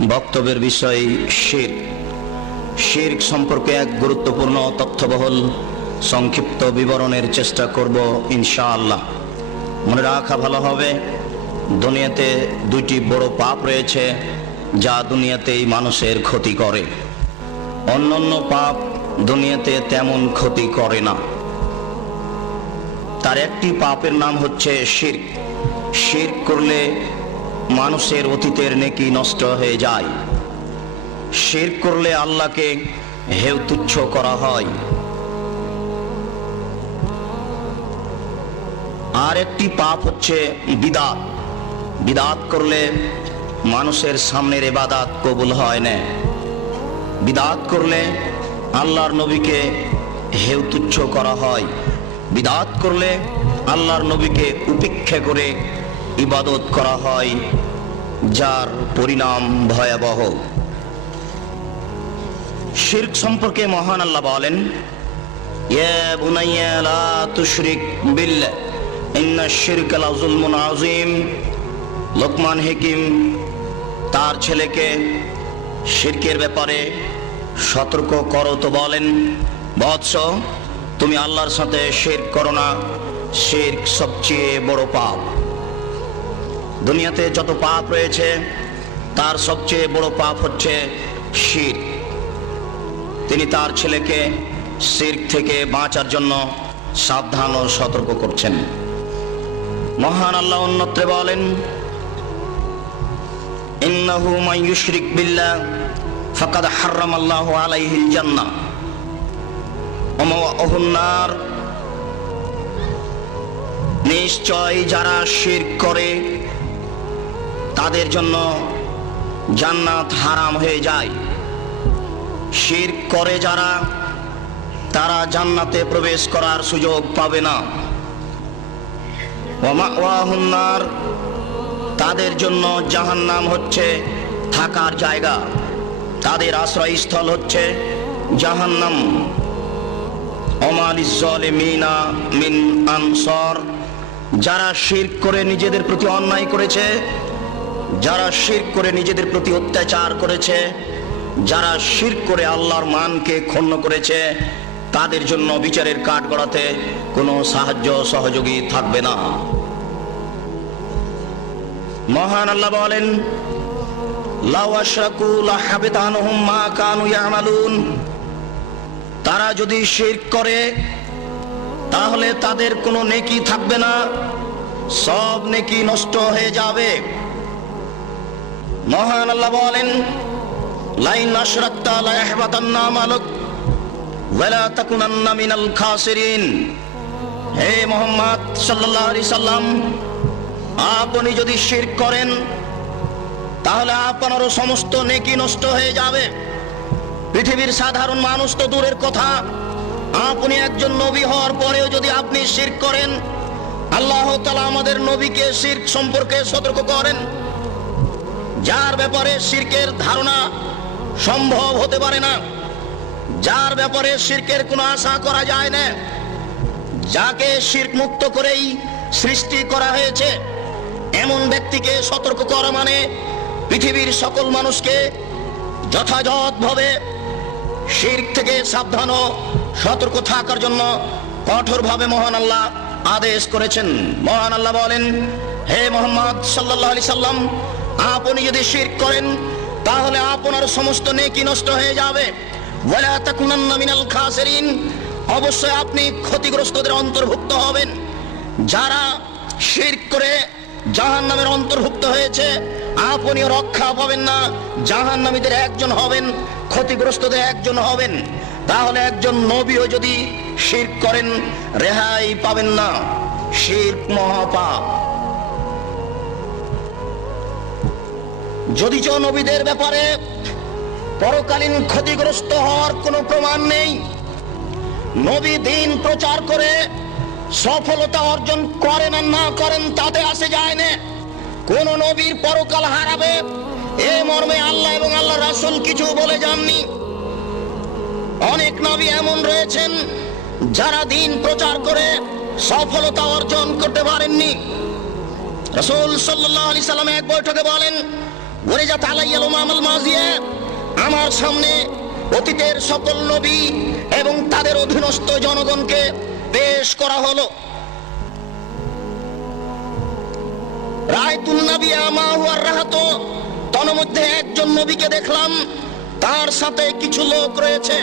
বক্তব্যের বিষয় শিরক। শিরক সম্পর্কে এক গুরুত্বপূর্ণ তথ্যবহুল সংক্ষিপ্ত বিবরণের চেষ্টা করব ইনশাআল্লাহ। মনে রাখা ভালো হবে, দুনিয়াতে দুইটি বড় পাপ রয়েছে যা দুনিয়াতেই মানুষের ক্ষতি করে। অন্যান্য পাপ দুনিয়াতে তেমন ক্ষতি করে না। তার একটি পাপের নাম হচ্ছে শিরক। শিরক করলে মানুষের অতীতের নেকি নষ্ট হয়ে যায়। শিরক করলে আল্লাহকে হেয় তুচ্ছ করা হয়। আর একটি পাপ হচ্ছে বিদআত। বিদআত করলে মানুষের সামনের ইবাদত কবুল হয় না। বিদআত করলে আল্লাহর নবীকে হেয় তুচ্ছ করা হয়। বিদআত করলে আল্লাহর নবীকে উপেক্ষা করে ইবাদত করা হয়, যার পরিণাম ভয়াবহ। শিরক সম্পর্কে মহান আল্লাহ বলেন, ইয়া বুনাইয়া লা তুশরিক বিল্লাহ ইন্নাশ শিরকা লাযুলমুন আযীম। লোকমান হাকিম তার ছেলেকে শিরকের ব্যাপারে সতর্ক করো তো বলেন, বৎস, তুমি আল্লাহর সাথে শিরক করো না। শিরক সবচেয়ে বড় পাপ। দুনিয়াতে যত পাপ রয়েছে তার সবচেয়ে বড় পাপ হচ্ছে শিরক। তিনি তার ছেলেকে শিরক থেকে বাঁচার জন্য সাবধান ও সতর্ক করছেন। মহান আল্লাহ অন্যত্রে বলেন, ইন্নাহু মান ইউশরিক বিল্লাহ ফাকাদ হারামাল্লাহু আলাইহিল জান্নাহ ওয়া মাওয়াহুন নার। নিশ্চয় যারা শিরক করে তাদের জন্য জান্নাত হারাম হয়ে যায়। শিরক করে যারা, তারা জান্নাতে প্রবেশ করার সুযোগ পাবে না। ওয়া মাওয়াহুন নার, তাদের জন্য জাহান্নাম হচ্ছে থাকার জায়গা, তাদের আশ্রয়স্থল হচ্ছে জাহান্নাম। ওমা লিয-যালিমিনা মিন আনসার, যারা শিরক করে নিজেদের প্রতি অন্যায় করেছে, যারা শিরক করে নিজেদের প্রতি অত্যাচার করেছে, যারা শিরক করে আল্লাহর মানকে ক্ষুণ্ণ করেছে, তাদের জন্য বিচারের কাঠগড়াতে কোনো সাহায্য সহযোগী থাকবে না। মহান আল্লাহ বলেন, লাউ আশরাকু লাহাবিতা আনহুম মা কানু ইয়ামালুন। তারা যদি শিরক করে তাহলে তাদের কোনো নেকি থাকবে না, সব নেকি নষ্ট হয়ে যাবে। মহান আল্লাহ বলেন, লাইন আশরাকতা লা ইয়াহবাতান্না আমালুক ওয়া লা তাকুনান্না মিনাল খাসিরিন। হে মুহাম্মদ সাল্লাল্লাহু আলাইহি সাল্লাম, আপনি যদি শিরক করেন তাহলে আপনারও সমস্ত নেকি নষ্ট হয়ে যাবে। পৃথিবীর সাধারণ মানুষ তো দূরের কথা, আপনি একজন নবী হওয়ার পরেও যদি আপনি শিরক করেন, আল্লাহ তাআলা আমাদের নবীকে শিরক সম্পর্কে সতর্ক করেন, যার ব্যাপারে শিরকের ধারণা সম্ভব হতে পারে না, যার ব্যাপারে শিরকের কোনো আশা করা যায় না, যাকে শিরক মুক্ত করেই সৃষ্টি করা হয়েছে, এমন ব্যক্তিকে সতর্ক করা মানে পৃথিবীর সকল মানুষকে যথাযথভাবে শিরক থেকে সাবধান ও সতর্ক থাকার জন্য কঠোরভাবে মহান আল্লাহ আদেশ করেছেন। মহান আল্লাহ বলেন, হে মুহাম্মদ সাল্লাল্লাহু আলাইহি সাল্লাম, আপনি যদি শিরক করেন তাহলে আপনার সমস্ত নেকি নষ্ট হয়ে যাবে। ওয়া লা তাকুনান্না মিনাল খাসিরিন, অবশ্যই আপনি ক্ষতিগ্রস্তদের অন্তর্ভুক্ত হবেন। যারা শিরক করে জাহান্নামের অন্তর্ভুক্ত হয়েছে, আপনিও রক্ষা পাবেন না, জাহান্নামীদের একজন হবেন, ক্ষতিগ্রস্তদের একজন হবেন। তাহলে একজন নবীও যদি শিরক করেন রেহাই পাবেন না। শিরক মহাপাপ। যদিচ নবীদের ব্যাপারে পরকালীন ক্ষতিগ্রস্ত হওয়ার কোনো প্রমাণ নেই, নবী দ্বীন প্রচার করে সফলতা অর্জন করেন আর না করেন তাতে আসে যায় না। কোন নবীর পরকাল হারাবে এ মর্মে আল্লাহ এবং আল্লাহ রাসূল কিছু বলে যাননি। অনেক নবী এমন রয়েছেন যারা দ্বীন প্রচার করে সফলতা অর্জন করতে পারেননি। রাসূল সাল্লাল্লাহু আলাইহি সাল্লাম এক বৈঠকে বলেন, ওয়ারিজাত আলাইয়াল উমামাল মাজিয়া, আমার সামনে অতীতের সকল নবী এবং তাদের অধীনস্থ জনগণকে পেশ করা হলো। রায়তুন নাবিয়া মাহু আর রাহাত, তন্মধ্যে একজন নবীকে দেখলাম, তার সাথে কিছু লোক রয়েছে।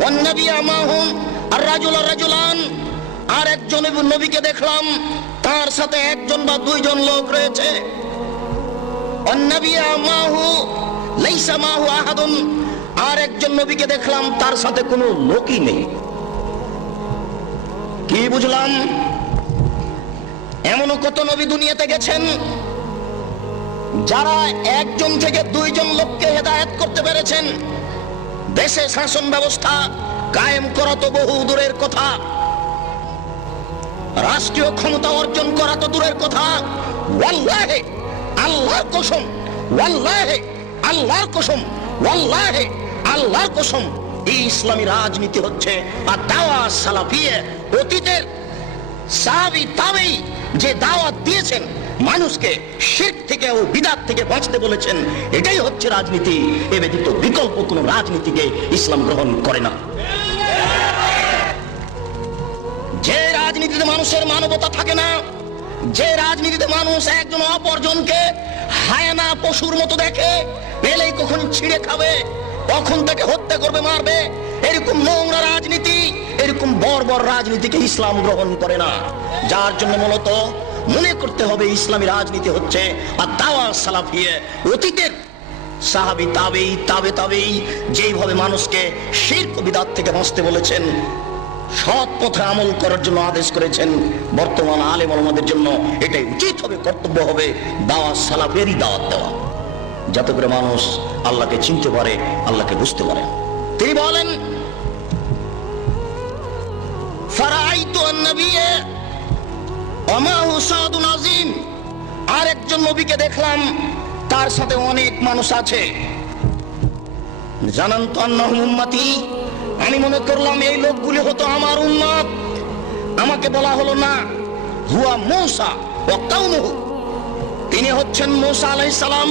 ওয়ান নাবিয়া মাহুম আর রাজুল আর রাজুলান, আর একজন নবীকে দেখলাম, তার সাথে একজন বা দুইজন লোক রয়েছে। ওয়ান নাবিয়া মাহু লাইসা মাহু আহাদুন, আর একজন নবীকে দেখলাম, তার সাথে কোনো লোকই নেই। কি বুঝলাম? এমনও কত নবী দুনিয়াতে গেছেন যারা একজন থেকে দুইজন লোককে হেদায়েত করতে পেরেছেন। দেশে শাসন ব্যবস্থা কায়েম করা তো বহু দূরের কথা, রাষ্ট্রীয় ক্ষমতা অর্জন করা তো দূরের কথা। ওয়াল্লাহে আল্লাহর কসম, ওয়াল্লাহে আল্লাহর কসম, ওয়াল্লাহে আল্লাহর কসম, এই ইসলামী রাজনীতি হচ্ছে আর দাওয়াত সালাফিয়ে। অতীতের সাহাবী তাবেঈ যে দাওয়াত দিয়েছেন, মানুষকে শিরক থেকে ও বিদআত থেকে বাঁচতে বলেছেন, এটাই হচ্ছে রাজনীতি। এ ব্যতীত বিকল্প কোন রাজনীতিকে ইসলাম গ্রহণ করে না। যে রাজনীতিতে মানুষের মানবতা থাকে না, যে রাজনীতিতে মানুষ একজন অপরজনকে হায়না পশুর মতো দেখে, পেলেই কখন ছিঁড়ে খাবে, কখন তাকে হত্যা করবে, মারবে, এরকম নোংরা রাজনীতি, এরকম বর্বর রাজনীতিকে ইসলাম গ্রহণ করে না। যার জন্য মূলত মনে করতে হবে ইসলামী রাজনীতি হচ্ছে আর দাওয়াত সালাফিয়ে। অতীতের সাহাবী তাবেঈ তাবে তাবেঈ যেইভাবে মানুষকে শিরক বিদআত থেকে বাঁচতে বলেছেন, সৎ পথে আমল করার জন্য আদেশ করেছেন, বর্তমান আলেম ওলামাদের জন্য এটাই উচিত হবে, কর্তব্য হবে দাওয়াত সালাফেরই দাওয়াত দেওয়া, যাতে করে মানুষ আল্লাহকে চিনতে পারে, আল্লাহকে বুঝতে পারে। তিনি বলেন, ফারাআইতু আন-নাবিয়্যা ওয়া মা'হু সাদুন আযীম, আর একজন নবীকে দেখলাম, তার সাথে অনেক মানুষ আছে। জানান্তু আন্নাহুম উম্মতি, আমি মনে করলাম এই লোকগুলি হতো আমার উম্মত। আমাকে বলা হলো না, হুয়া মূসা ওয়া কওমুহু, তিনি হচ্ছেন মূসা আলাইহিস সালাম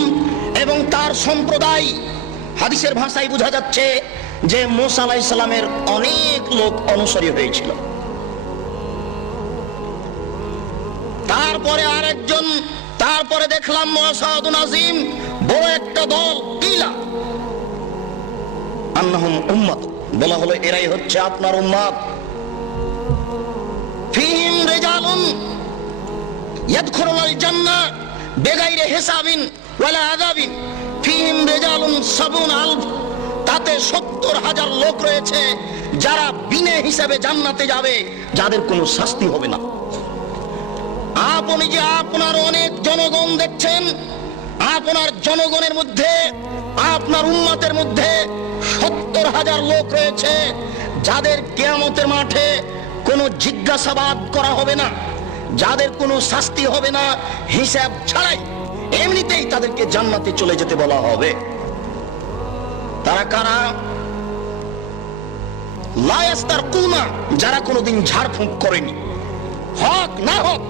এবং তার সম্প্রদায়। হাদিসের ভাষায় বোঝা যাচ্ছে যে মূসা আলাইহিস সালামের অনেক লোক অনুসারী হয়েছিল। তারপরে আরেকজন, তারপরে দেখলাম মুসাদুন আযীম, বড় একটা দল, কিলা আন্নাহুম উম্মাত, বলা হলো এরাই হচ্ছে আপনার উম্মত। ফীহিম রিজালুন ইয়াদখুলুনাল জান্নাহ বিগাইরি হিসাবিন ওয়ালা আযাবিন, ফীহিম রিজালুন সাবুন আলফ, তাতে ৭০,০০০ লোক রয়েছে যারা বিনা হিসাবে জান্নাতে যাবে, যাদের কোনো শাস্তি হবে না। আপনি যে আপনার অনেক জনগণ দেখছেন, আপনার জনগণের মধ্যে, আপনার উম্মতের মধ্যে ৭০,০০০ লোক রয়েছে যাদের কিয়ামতের মাঠে কোনো জিজ্ঞাসাবাদ করা হবে না, যাদের কোনো শাস্তি হবে না, হিসাব ছাড়াই এমনিতেই তাদেরকে জান্নাতে চলে যেতে বলা হবে। তারা কারা? লা ইয়াস্তারকুনা, যারা কোনোদিন ঝাড়ফুঁক করেনি, হক না হক,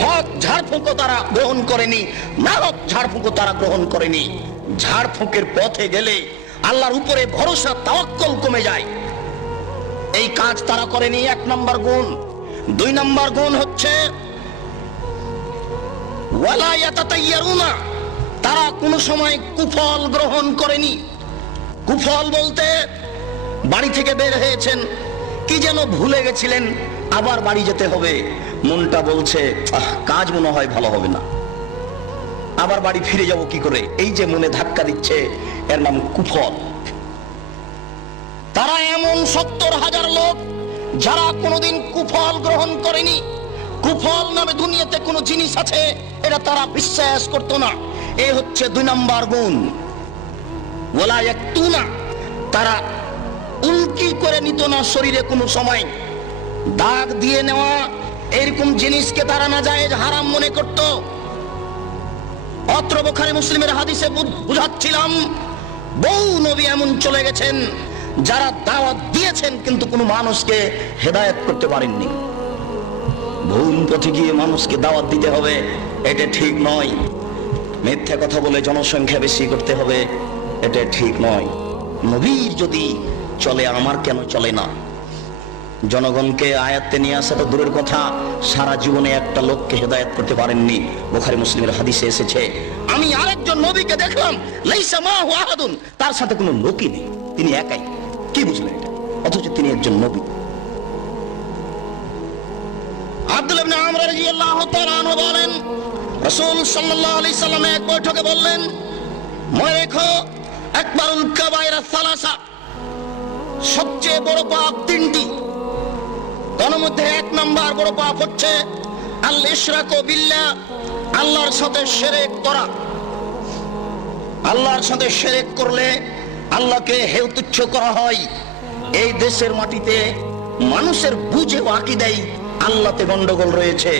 হক ঝাড়ফুঁকও তারা গ্রহণ করেনি, না হক ঝাড়ফুঁকও তারা গ্রহণ করেনি। ঝাড়ফুঁকের পথে গেলে আল্লাহর উপরে ভরসা, তাওয়াক্কুল কমে যায়। এই কাজ তারা করেনি, ১ নম্বর গুণ। ২ নম্বর গুণ হচ্ছে ওয়ালা ইয়াতাতাইয়ারুনা, তারা কোনো সময় কুফল গ্রহণ করেনি। কুফল বলতে বাড়ি থেকে বের হয়েছেন, কি যেন ভুলে গেছিলেন, আবার বাড়ি যেতে হবে, মনটা বলছে কাজ মনে হয় ভালো হবে না, আবার বাড়ি ফিরে যাব কি করে, এই যে মনে ধাক্কা দিচ্ছে, এর নাম কুফল। তারা এমন ৭০,০০০ লোক যারা কোনোদিন কুফল গ্রহণ করেনি। কুফল নামে দুনিয়াতে কোনো জিনিস আছে এটা তারা বিশ্বাস করতো না। এ হচ্ছে ২ নম্বর গুণ। ওয়ালা ইয়াকতুনা, তারা উল্কি করে নিত না শরীরে কোনো সময়। দাগ দিয়ে নেওয়া এরকম জিনিসকে তারা নাজায়েজ হারাম মনে করত। অত্র বুখারী মুসলিমের হাদিসে বুঝাচ্ছিলাম, বহু নবী এমন চলে গেছেন যারা দাওয়াত দিয়েছেন কিন্তু কোনো মানুষকে হেদায়েত করতে পারেননি। ভুল পথে গিয়ে মানুষকে দাওয়াত দিতে হবে, এটা ঠিক নয়। মিথ্যা কথা বলে জনসংখ্যা বেশি করতে হবে, এটা ঠিক নয়। নবীর যদি চলে, আমার কেন চলে না? জনগণকে আয়াতে নিয়ে আসা তো দূরের কথা, সারা জীবনে একটা লোককে হেদায়েত করতে পারেননি। বুখারী মুসলিমের হাদিসে এসেছে, আমি আরেকজন নবীকে দেখলাম, লাইসা মাহু আহাদুন, তার সাথে কোনো লোকই নেই, তিনি একাই। কি বুঝলেন এটা? অথচ তিনি একজন নবী। আব্দুল্লাহ ইবনে আমর রাদিয়াল্লাহু তাআলা আনহু বলেন, রাসূল সাল্লাল্লাহু আলাইহি সাল্লাম এক বৈঠকে বললেন, মনে রেখো, আকবারুল কাবায়রা সালাসা, সবচেয়ে বড় পাপ তিনটি। তার মধ্যে এক নাম্বার বড় পাপ হচ্ছে আল ইশরাকু বিল্লাহ, আল্লাহর সাথে শিরক করা। আল্লাহর সাথে শিরক করলে আল্লাহকে হেয় তুচ্ছ করা হয়। এই দেশের মাটিতে মানুষের বুঝে আকীদায় আল্লাহতে গন্ডগোল রয়েছে।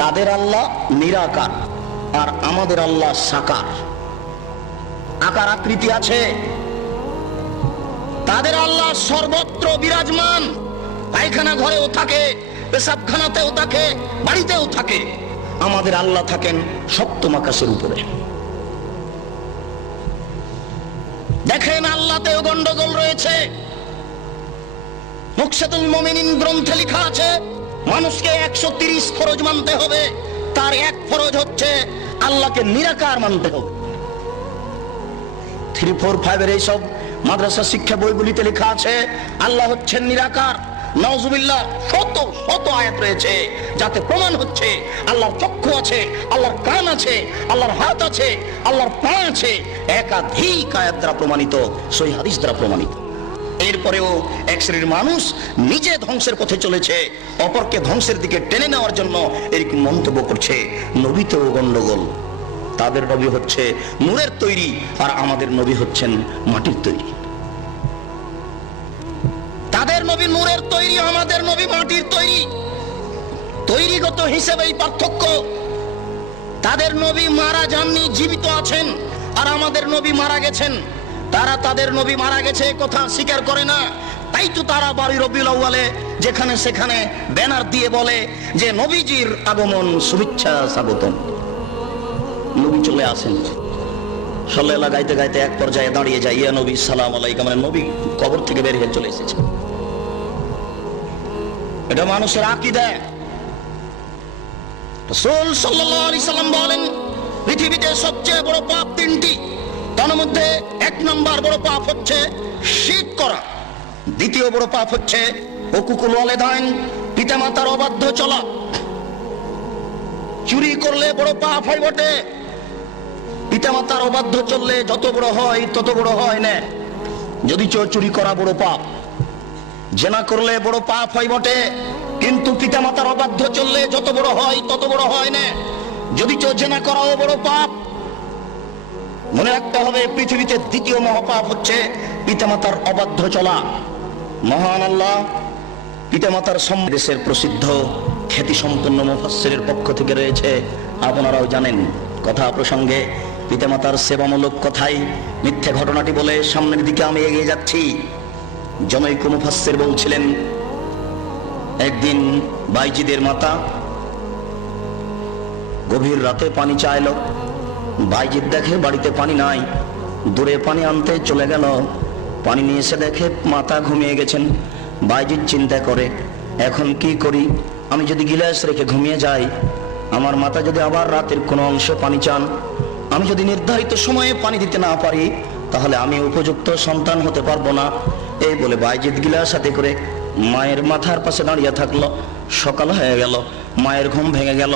তাদের আল্লাহ নিরাকার আর আমাদের আল্লাহ সাকার, আকার আকৃতি আছে। তাদের আল্লাহ সর্বত্র বিরাজমান, পায়খানা ঘরেও থাকে, পেশাবখানাতেও থাকে, বাড়িতেও থাকে। আমাদের আল্লাহ থাকেন সপ্তম আকাশের উপরে। দেখেন, আল্লাহতেও গন্ডগোল রয়েছে। মুকশাতুল মুমিনিন গ্রন্থে লেখা আছে, মানুষকে 130 ফরজ মানতে হবে। তার এক ফরজ হচ্ছে আল্লাহকে নিরাকার মানতে হবে। 3, 4, 5 এর এইসব মাদ্রাসা শিক্ষা বইগুলিতে লেখা আছে আল্লাহ হচ্ছেন নিরাকার। নাউজুবিল্লাহ, শত শত আয়াত রয়েছে যাতে প্রমাণ হচ্ছে আল্লাহর চক্ষু আছে, আল্লাহর কান আছে, আল্লাহর হাত আছে, আল্লাহর পা আছে। একাধিক আয়াত দ্বারা প্রমাণিত, সহিহ হাদিস দ্বারা প্রমাণিত। এরপরেও এক শ্রেণীর মানুষ নিজে ধ্বংসের পথে চলেছে, অপরকে ধ্বংসের দিকে টেনে নেওয়ার জন্য এরকম মন্তব্য করছে। নবীতেও গন্ডগোল। তাদের নবী হচ্ছে নূরের তৈরি আর আমাদের নবী হচ্ছেন মাটির তৈরি। তাদের নবী নূরের তৈরি, আমাদের নবী মাটির তৈরি। তৈরিগত হিসেবেই পার্থক্য। তাদের নবী মারা যাননি, জীবিত আছেন, আর আমাদের নবী মারা গেছেন। তারা তাদের নবী মারা গেছে কথা স্বীকার করে না। তাই তো তারা 12 রবিউল আউয়ালে যেখানে সেখানে ব্যানার দিয়ে বলে যে নবীজির আগমন, শুভেচ্ছা স্বাগতম। নবী চলে আসেন, সাল্লাল্লাহু গাইতে গাইতে এক পর্যায়ে দাঁড়িয়ে যায়, ইয়া নবী সালাম আলাইকা, মানে নবী কবর থেকে বের হয়ে চলে এসেছে। এটা মানুষের আকীদা। রাসূল সাল্লাল্লাহু আলাইহি সাল্লাম বলেন, পৃথিবীতে সবচেয়ে বড় পাপ তিনটি। তার মধ্যে এক নাম্বার বড় পাপ হচ্ছে শিরক করা। দ্বিতীয় বড় পাপ হচ্ছে হুকুকুল ওয়ালিদাইন, পিতামাতার অবাধ্য চলা। চুরি করলে বড় পাপ হয় বটে, পিতামাতার অবাধ্য চললে যত বড় হয় তত বড় হয় না। যদি চুরি করা বড় পাপ, জেনা করলে বড় পাপ হয় বটে, কিন্তু পিতামাতার অবাধ্য চললে যত বড় হয় তত বড় হয় না। যদি জেনা করাও বড় পাপ। মনে রাখতে হবে, পৃথিবীতে দ্বিতীয় মহাপাপ হচ্ছে পিতামাতার অবাধ্য চলা। মহান আল্লাহ পিতামাতার দেশের প্রসিদ্ধ খ্যাতি সম্পন্ন মুফাসসিরের পক্ষ থেকে রয়েছে, আপনারাও জানেন। কথা প্রসঙ্গে পিতামাতার সেবামূলক কথাই মিথ্যে ঘটনাটি বলে সামনের দিকে আমি এগিয়ে যাচ্ছি। জনৈক মুফাসসির বলছিলেন, একদিন বাইজিদের মাতা গভীর রাতে পানি চাইলো। বাইজিদ দেখে বাড়িতে পানি নাই, দূরে পানি আনতে চলে গেল। পানি নিয়ে এসে দেখে মাতা ঘুমিয়ে গেছেন। বাইজিদ চিন্তা করে, এখন কি করি? আমি যদি গিলাস রেখে ঘুমিয়ে যাই, আমার মাতা যদি আবার রাতের কোনো অংশে পানি চান, আমি যদি নির্ধারিত সময়ে পানি দিতে না পারি, তাহলে আমি উপযুক্ত সন্তান হতে পারবো না। এই বলে বাইজিদ গিলাস হাতে করে মায়ের মাথার পাশে দাঁড়িয়ে থাকলো। সকাল হয়ে গেল, মায়ের ঘুম ভেঙে গেল।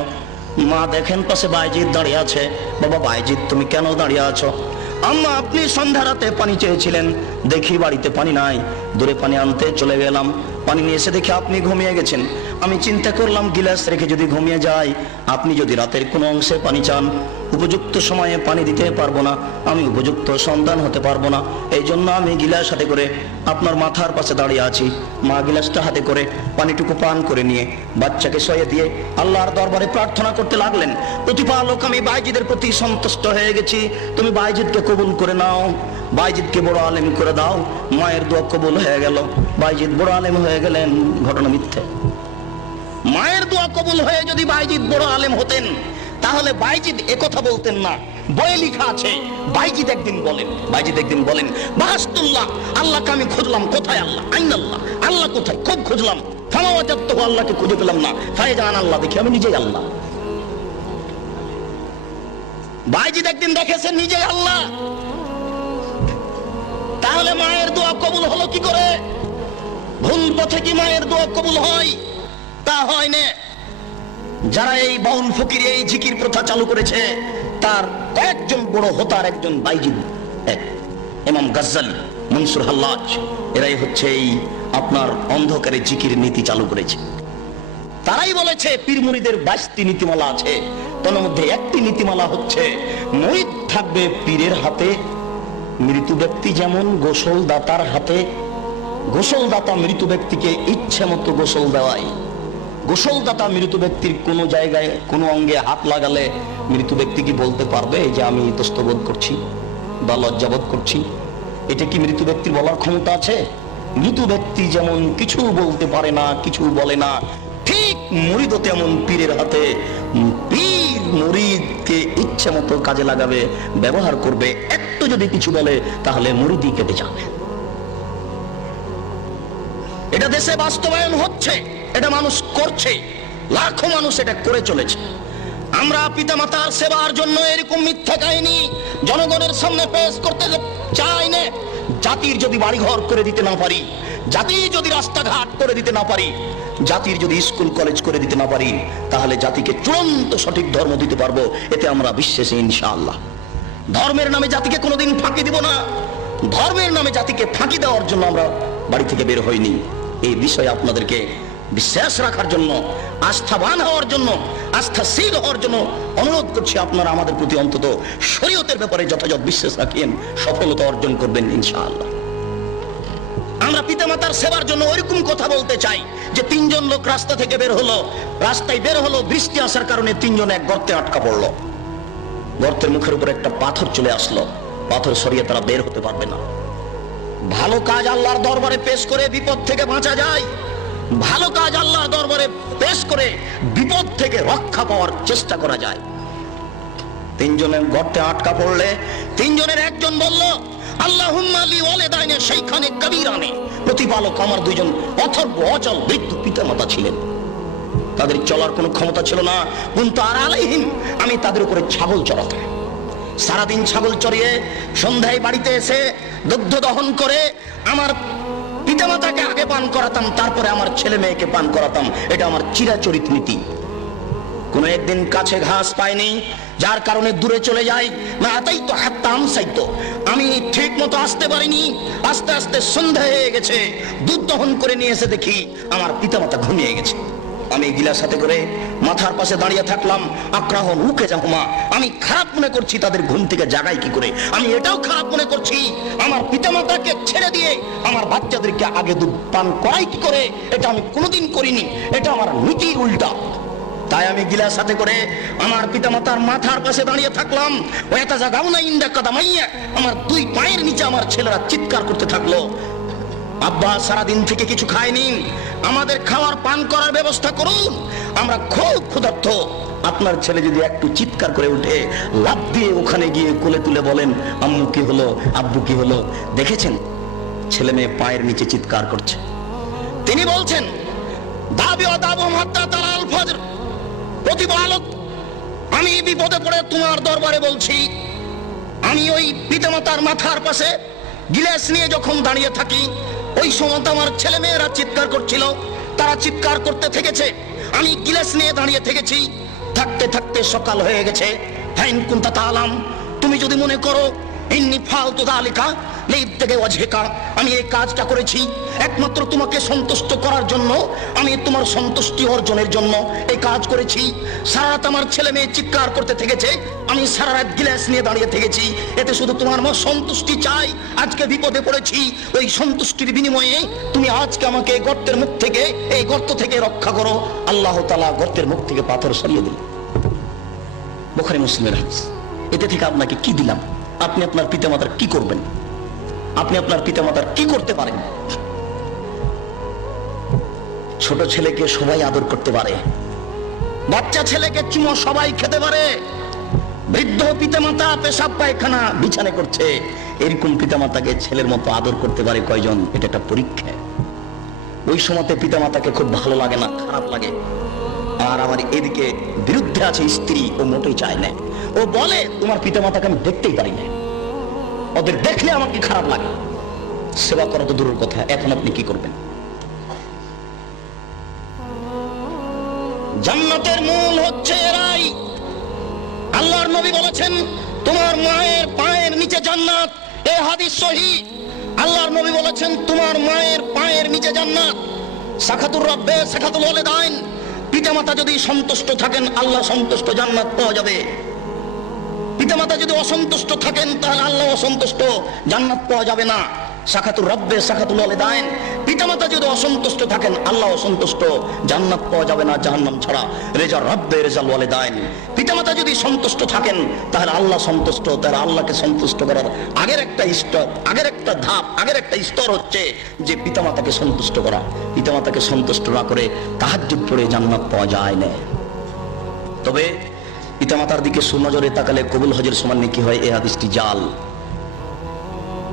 মা দেখেন পাশে বাইজিদ দাঁড়িয়ে আছে। বাবা বাইজিদ, তুমি কেন দাঁড়িয়ে আছো? আম্মা, আপনি সন্ধ্যা রাতে পানি চেয়েছিলেন, দেখি বাড়িতে পানি নাই, দূরে পানি আনতে চলে গেলাম। পানি নিয়ে এসে দেখে আপনি ঘুমিয়ে গেছেন। আমি চিন্তা করলাম গিলাস রেখে যদি ঘুমিয়ে যাই, আপনি যদি রাতের কোনো অংশে পানি চান, উপযুক্ত সময়ে পানি দিতে পারবো না, আমি উপযুক্ত সন্তান হতে পারবো না। এই জন্য আমি গিলাস হাতে করে আপনার মাথার পাশে দাঁড়িয়ে আছি। মা গিলাসটা হাতে করে পানিটুকু পান করে নিয়ে বাচ্চাকে শুইয়ে দিয়ে আল্লাহর দরবারে প্রার্থনা করতে লাগলেন, প্রতিপালক, আমি বাইজিদের প্রতি সন্তুষ্ট হয়ে গেছি, তুমি বাইজিদকে কবুল করে নাও, বাইজিদকে বড় আলেম করে দাও। মায়ের দোয়া কবুল হয়ে গেল, বাইজিদ বড় আলেম হয়ে গেলেন। ঘটনা মিথ্যে। মায়ের দোয়া কবুল হয়ে যদি বাইজিদ বড় আলেম হতেন, তাহলে বাইজিদ একথা বলতেন না। বইয়ে লেখা আছে বাইজিদ একদিন বলেন বাহাস্তুল্লাহ, আল্লাহকে আমি খুঁজলাম, কোথায় আল্লাহ? আইন আল্লাহ, আল্লাহ কোথায়? খুব খুঁজলাম, ফামাওয়াজাদতুহু, আল্লাহকে খুঁজে পেলাম না। ফায়জান আল্লাহ, দেখি আমি নিজেই আল্লাহ। বাইজিদ একদিন দেখেছেন নিজেই আল্লাহ। তাহলে মায়ের দোয়া কবুল হলো কি করে? ভুল পথে কি মায়ের দোয়া কবুল হয়? তা হয় না। যারা এই বাউল ফকির এই জিকির প্রথা চালু করেছে তার কয়েকজন বড় হোতার একজন বাইজিদ, এক ইমাম গাজ্জালি, মনসুর হাল্লাজ, এরাই হচ্ছে এই আপনার অন্ধকারে জিকির নীতি চালু করেছে। তারাই বলেছে পীর মুরিদের 22টি নীতিমালা আছে, তার মধ্যে একটি নীতিমালা হচ্ছে মুরিদ থাকবে পীরের হাতে, মৃত্যু ব্যক্তি যেমন গোসল দাতার হাতে। গোসল দাতা মৃত ব্যক্তিকে ইচ্ছে মতো গোসল দেওয়ায়। গোসলদাতা মৃত ব্যক্তির কোন জায়গায় কোন অঙ্গে হাত লাগালে মৃত ব্যক্তি কি বলতে পারবে যে আমি ইতস্তবোধ করছি বা লজ্জাবোধ করছি? এটা কি মৃত ব্যক্তির বলার ক্ষমতা আছে? মৃত ব্যক্তি যেমন কিছু বলতে পারে না, কিছু বলে না, ঠিক মুরিদও তেমন পীরের হাতে। পীর মুরিদকে ইচ্ছে মতো কাজে লাগাবে, ব্যবহার করবে। একটু যদি কিছু বলে তাহলে মুরিদই কেটে যাবে। এটা দেশে বাস্তবায়ন হচ্ছে, এটা মানুষ করছে, লাখো মানুষ এটা করে চলেছে। আমরা পিতামাতার সেবার জন্য এরকম মিথ্যা কাহিনী জনগণের সামনে পেশ করতে চাই না। জাতির যদি বাড়িঘর করে দিতে না পারি, জাতির যদি রাস্তাঘাট করে দিতে না পারি, জাতির যদি স্কুল কলেজ করে দিতে না পারি, তাহলে জাতিকে চূড়ান্ত সঠিক ধর্ম দিতে পারবো, এতে আমরা বিশ্বাসী ইনশাআল্লাহ। ধর্মের নামে জাতিকে কোনোদিন ফাঁকি দিব না। ধর্মের নামে জাতিকে ফাঁকি দেওয়ার জন্য আমরা বাড়ি থেকে বের হইনি। এই বিষয়ে আপনাদেরকে বিশ্বাস রাখার জন্য, আস্থাবান হওয়ার জন্য, আস্থাশীল হওয়ার জন্য অনুরোধ করছি। আপনারা আমাদের প্রতি অন্তত শরীয়তের ব্যাপারে যথাযথ বিশ্বাস রাখেন, সফলতা অর্জন করবেন ইনশাআল্লাহ। আমরা পিতামাতার সেবার জন্য ওইরকম কথা বলতে চাই যে 3 জন লোক রাস্তা থেকে বের হলো, রাস্তায় বের হলো, বৃষ্টি আসার কারণে 3 জন এক গর্তে আটকা পড়লো। গর্তের মুখের উপর একটা পাথর চলে আসলো, পাথর সরিয়ে তারা বের হতে পারবে না। ভালো কাজ আল্লাহর দরবারে পেশ করে বিপদ থেকে বাঁচা যায়। ভালো কাজ আল্লাহর দরবারে পেশ করে বিপদ থেকে রক্ষা পাওয়ার চেষ্টা করা যায়। 3 জনের গর্তে আটকা পড়লে 3 জনের একজন বলল, আল্লাহুম্মা লি ওয়ালিদাইনি শাইখানি কাবীরানি, প্রতিপালক আমার 2 জন অথর্ব অচল বৃদ্ধ পিতামাতা ছিলেন, তাদের চলার কোনো ক্ষমতা ছিল না। কুনতু আলাইহিম, আমি তাদের উপরে ছাগল চড়াতাম। সারাদিন ছাগল চড়িয়ে সন্ধ্যায় বাড়িতে এসে দুগ্ধ দহন করে আমার পিতামাতাকে আগে পান করাতাম, তারপরে আমার ছেলে মেয়েকে পান করাতাম। এটা আমার চিরাচরিত নীতি। কোন একদিন কাছে ঘাস পাইনি, যার কারণে দূরে চলে যাই। না তাই তো হাত্তাম সাইতো, আমি ঠিক মতো আসতে পারিনি। আস্তে আস্তে সন্ধ্যা হয়ে গেছে, দুধ দহন করে নিয়ে এসে দেখি আমার পিতামাতা ঘুমিয়ে গেছে। আমি গিলাস হাতে করে মাথার পাশে দাঁড়িয়ে থাকলাম। আক্রাহ মুখে জামা, আমি খারাপ মনে করছি তাদের ঘুম থেকে জাগাই কি করে। আমি এটাও খারাপ মনে করছি আমার পিতামাতাকে ছেড়ে দিয়ে আমার বাচ্চাদেরকে আগে দুধ পান করাই কি করে। এটা আমি কোনোদিন করিনি, এটা আমার নীতির উল্টা। তাই আমি গিলাস হাতে করে আমার পিতামাতার মাথার পাশে দাঁড়িয়ে থাকলাম। ওয়াতা জাগাউনা ইনদা কাদামাইয়া, আমার 2 পায়ের নিচে আমার ছেলেরা চিৎকার করতে থাকলো, আব্বা সারাদিন থেকে কিছু খায়নি, আমাদের খাওয়ার পান করার ব্যবস্থা করুন, আমরা খুব ক্ষুধার্ত। আপনার ছেলে যদি একটু চিৎকার করে উঠে, লাফ দিয়ে ওখানে গিয়ে কোলে তুলে বলেন, আম্মু কি হলো, আব্বু কি হলো। দেখেছেন ছেলে মেয়ে পায়ের নিচে চিৎকার করছে। তিনি বলছেন, দাবি ও দাবু হাত্তা তালাল ফজর, প্রতিপালক আমি বিপদে পড়ে তোমার দরবারে বলছি। আমি ওই পিতামাতার মাথার পাশে গিলাস নিয়ে যখন দাঁড়িয়ে থাকি, ওই সময় আমার ছেলে মেয়েরা চিৎকার করছিল, তারা চিৎকার করতে থেকেছে, আমি গিলাস নিয়ে দাঁড়িয়ে থেকেছি। থাকতে থাকতে সকাল হয়ে গেছে। ফাইন কুনতা তাআলাম, তুমি যদি মনে করো ইন্নী ফালতু যালিকা লিবতাগি ওয়াজহিকা, আমি এই কাজটা করেছি একমাত্র তোমাকে সন্তুষ্ট করার জন্য, আমি তোমার সন্তুষ্টি অর্জনের জন্য এই কাজ করেছি। সারা রাত আমার ছেলে মেয়ে চিৎকার করতে থেকেছে, আমি সারা রাত গিলাস নিয়ে দাঁড়িয়ে থেকেছি, এতে শুধু তোমার সন্তুষ্টি চাই। আজকে বিপদে পড়েছি, ওই সন্তুষ্টির বিনিময়ে তুমি আজকে আমাকে এই গর্তের মুখ থেকে, এই গর্ত থেকে রক্ষা করো। আল্লাহ তাআলা গর্তের মুখ থেকে পাথর সরিয়ে দিল। বুখারী মুসলিমের হাদিস। এতে থেকে আপনাকে কি দিলাম? আপনি আপনার পিতামাতার কি করবেন? আপনি আপনার পিতামাতার কি করতে পারেন? ছোট ছেলেকে সবাই আদর করতে পারে, বাচ্চা ছেলেকে চুমো সবাই খেতে পারে, বৃদ্ধ পিতামাতা পেশাব পায়খানা বিছানে করছে, এরকম পিতামাতাকে ছেলের মতো আদর করতে পারে কয়জন? এটা একটা পরীক্ষা। ওই সময়তে পিতামাতাকে খুব ভালো লাগে না, খারাপ লাগে। আর আমার এদিকে বিরুদ্ধে আছে স্ত্রী, ও মোটেই চায় না। ও বলে তোমার পিতামাতাকে আমি দেখতেই পারি না, ওদের দেখলে আমাকে খারাপ লাগে। সেবা করা তো দূরের কথা, এখন আপনি কি করবেন? জান্নাতের মূল হচ্ছে এরাই। আল্লাহর নবী বলেছেন তোমার মায়ের পায়ের নিচে জান্নাত, এই হাদিস সহিহ। আল্লাহর নবী বলেছেন তোমার মায়ের পায়ের নিচে জান্নাত। সাখাতুর রব্বে সাখাতুল ওয়ালিদাইন, পিতামাতা যদি সন্তুষ্ট থাকেন আল্লাহ সন্তুষ্ট, জান্নাত পাওয়া যাবে। পিতামাতা যদি অসন্তুষ্ট থাকেন তাহলে আল্লাহ অসন্তুষ্ট, জান্নাত পাওয়া যাবে না। সাখাতুর রব্বে সাখাতুল ওয়ালিদাইন, পিতামাতা যদি অসন্তুষ্ট থাকেন আল্লাহ অসন্তুষ্ট, জান্নাত পাওয়া যাবে না জাহান্নাম ছাড়া। রেজা রব্বে রেজাল ওয়ালিদাইন, পিতামাতা যদি সন্তুষ্ট থাকেন তাহলে আল্লাহ সন্তুষ্ট। তাহলে আল্লাহকে সন্তুষ্ট করার আগের একটা স্তর, আগের একটা ধাপ, আগের একটা স্তর হচ্ছে যে পিতামাতাকে সন্তুষ্ট করা। পিতামাতাকে সন্তুষ্ট না করে তাহাজ্জুদ পড়ে জান্নাত পাওয়া যায় না। তবে পিতামাতার দিকে সুনজরে তাকালে কবুল হজের সমান নেকি হয়, এ হাদিসটি জাল।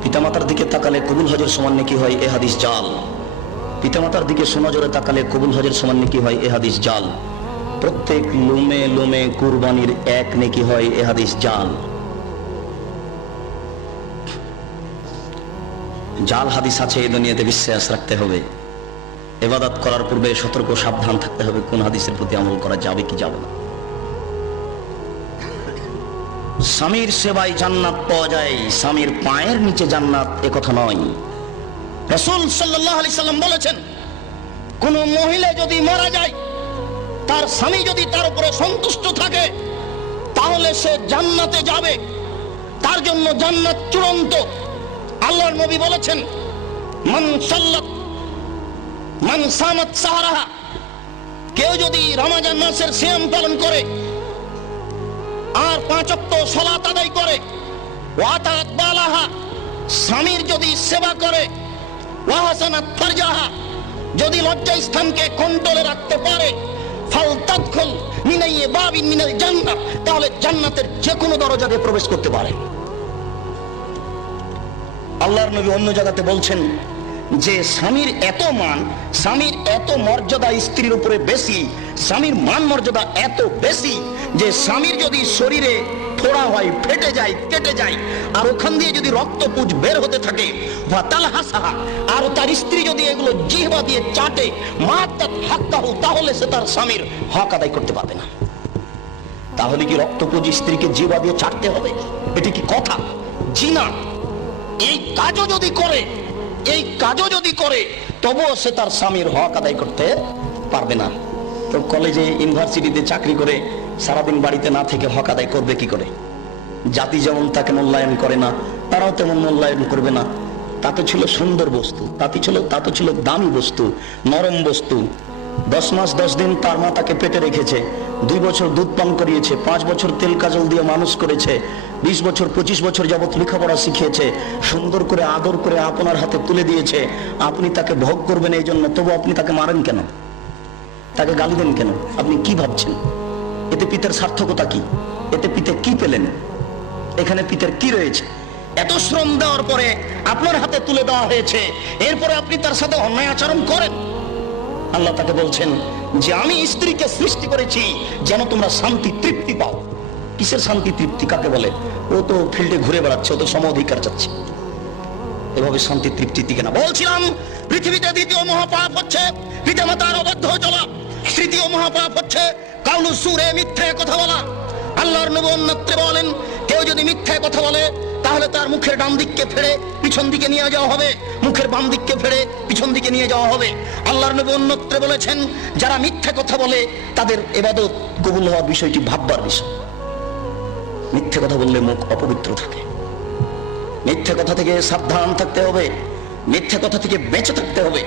পিতামাতার দিকে তাকালে কবুল হজের সমান নেকি হয়, এ হাদিস জাল। পিতামাতার দিকে সুনজরে তাকালে কবুল হজের সমান নেকি হয়, এ হাদিস জাল। প্রত্যেক লোমে লোমে কুরবানির এক নেকি হয়, এ হাদিস জাল। জাল হাদিস আছে, এই দুনিয়াতে বিশ্বাস রাখতে হবে। ইবাদত করার পূর্বে সতর্ক সাবধান থাকতে হবে কোন হাদিসের প্রতি আমল করা যাবে কি যাবে না। স্বামীর সেবায় জান্নাত পাওয়া যায়, স্বামীর পায়ের নিচে জান্নাত এ কথা নয়। রাসূল সাল্লাল্লাহু আলাইহি সাল্লাম বলেছেন কোন মহিলা যদি মারা যায়, তার স্বামী যদি তার উপরে সন্তুষ্ট থাকে তাহলে সে জান্নাতে যাবে, তার জন্য জান্নাত চূড়ান্ত। আল্লাহর নবী বলেছেন মান সাল্লাত মান সামাত সাহরাহা, কেউ যদি রমজান মাসের সিয়াম পালন করে আর 5 ওয়াক্ত সালাত আদায় করে, ওয়াতাত বালাহা, স্বামীর যদি সেবা করে, ওয়াহাসানাত ফারজাহা, যদি লজ্জা স্থানকে কন্ট্রোলে রাখতে পারে, ফালতাদখুল মিনাই বাবিন মিনাল জান্নাহ, তাহলে জান্নাতের যে কোনো দরজা দিয়ে প্রবেশ করতে পারে। আল্লাহর নবী অন্য জায়গাতে বলছেন যে স্বামীর এত মান, স্বামীর এত মর্যাদা স্ত্রীর উপরে বেশি, স্বামীর মান মর্যাদা এত বেশি যে স্বামীর যদি শরীরে ফোড়া হয়, ফেটে যায়, কেটে যায়, আর ওখান দিয়ে যদি রক্তপুঁজ বের হতে থাকে, আর তার স্ত্রী যদি এগুলো জিহ্বা দিয়ে চাটে, তাহলে সে তার স্বামীর হক আদায় করতে পারবে না। তাহলে কি রক্তপুঁজ স্ত্রীকে জিহ্বা দিয়ে চাটতে হবে? এটি কি কথা? জি না। এই কাজও যদি করে, এই কাজও যদি করে, তবুও সে তার স্বামীর হক আদায় করতে পারবে না। তো কলেজে ইউনিভার্সিটিতে চাকরি করে সারাদিন বাড়িতে না থেকে হক আদায় করবে কি করে? জাতি যেমন তাকে মূল্যায়ন করে না, তারাও তেমন মূল্যায়ন করবে না। তা তো ছিল সুন্দর বস্তু, তা তো ছিল দামি বস্তু, নরম বস্তু। 10 মাস 10 দিন তার মা তাকে পেটে রেখেছে, 2 বছর দুধ পান করিয়েছে, 5 বছর তেল কাজল দিয়ে মানুষ করেছে, 20 বছর 25 বছর যাবত লেখাপড়া শিখিয়েছে, সুন্দর করে আদর করে আপনার হাতে তুলে দিয়েছে। আপনি তাকে ভোগ করবেন এই জন্য, তবু আপনি তাকে মারেন কেন? তাকে গালি দেন কেন? আপনি কি ভাবছেন? এতে পিতার সার্থকতা কি? এতে পিতা কি পেলেন? এখানে পিতার কি রয়েছে? এত শ্রম দেওয়ার পরে আপনার হাতে তুলে দেওয়া হয়েছে, এরপরে আপনি তার সাথে অন্যায় আচরণ করেন। আল্লাহ তাকে বলছেন যে আমি স্ত্রীকে সৃষ্টি করেছি যেন তোমরা শান্তি তৃপ্তি পাও। কিসের শান্তি তৃপ্তি? কাকে বলে? ও তো ফিল্ডে ঘুরে বেড়াচ্ছে, ও তো সম অধিকার চাচ্ছে। এভাবে শান্তি তৃপ্তি টিকে না। বলছিলাম পৃথিবীতে দ্বিতীয় মহাপাপ হচ্ছে পিতামাতার অবাধ্য চলা, তৃতীয় মহাপাপ হচ্ছে কাউলুস সুরে, মিথ্যা কথা বলা। আল্লাহর নবী অন্যত্রে বলেন কেউ যদি মিথ্যা কথা বলে তাহলে তার মুখের ডান দিককে ফেড়ে পিছন দিকে নিয়ে যাওয়া হবে, মুখের বাম দিককে ফেড়ে পিছন দিকে নিয়ে যাওয়া হবে। আল্লাহর নবী অন্যত্রে বলেছেন যারা মিথ্যা কথা বলে তাদের ইবাদত কবুল হওয়ার বিষয়টি ভাববার বিষয়। মিথ্যে কথা বললে মুখ অপবিত্র থাকে। মিথ্যে কথা থেকে সাবধান থাকতে হবে, মিথ্যে কথা থেকে বেঁচে থাকতে হবে।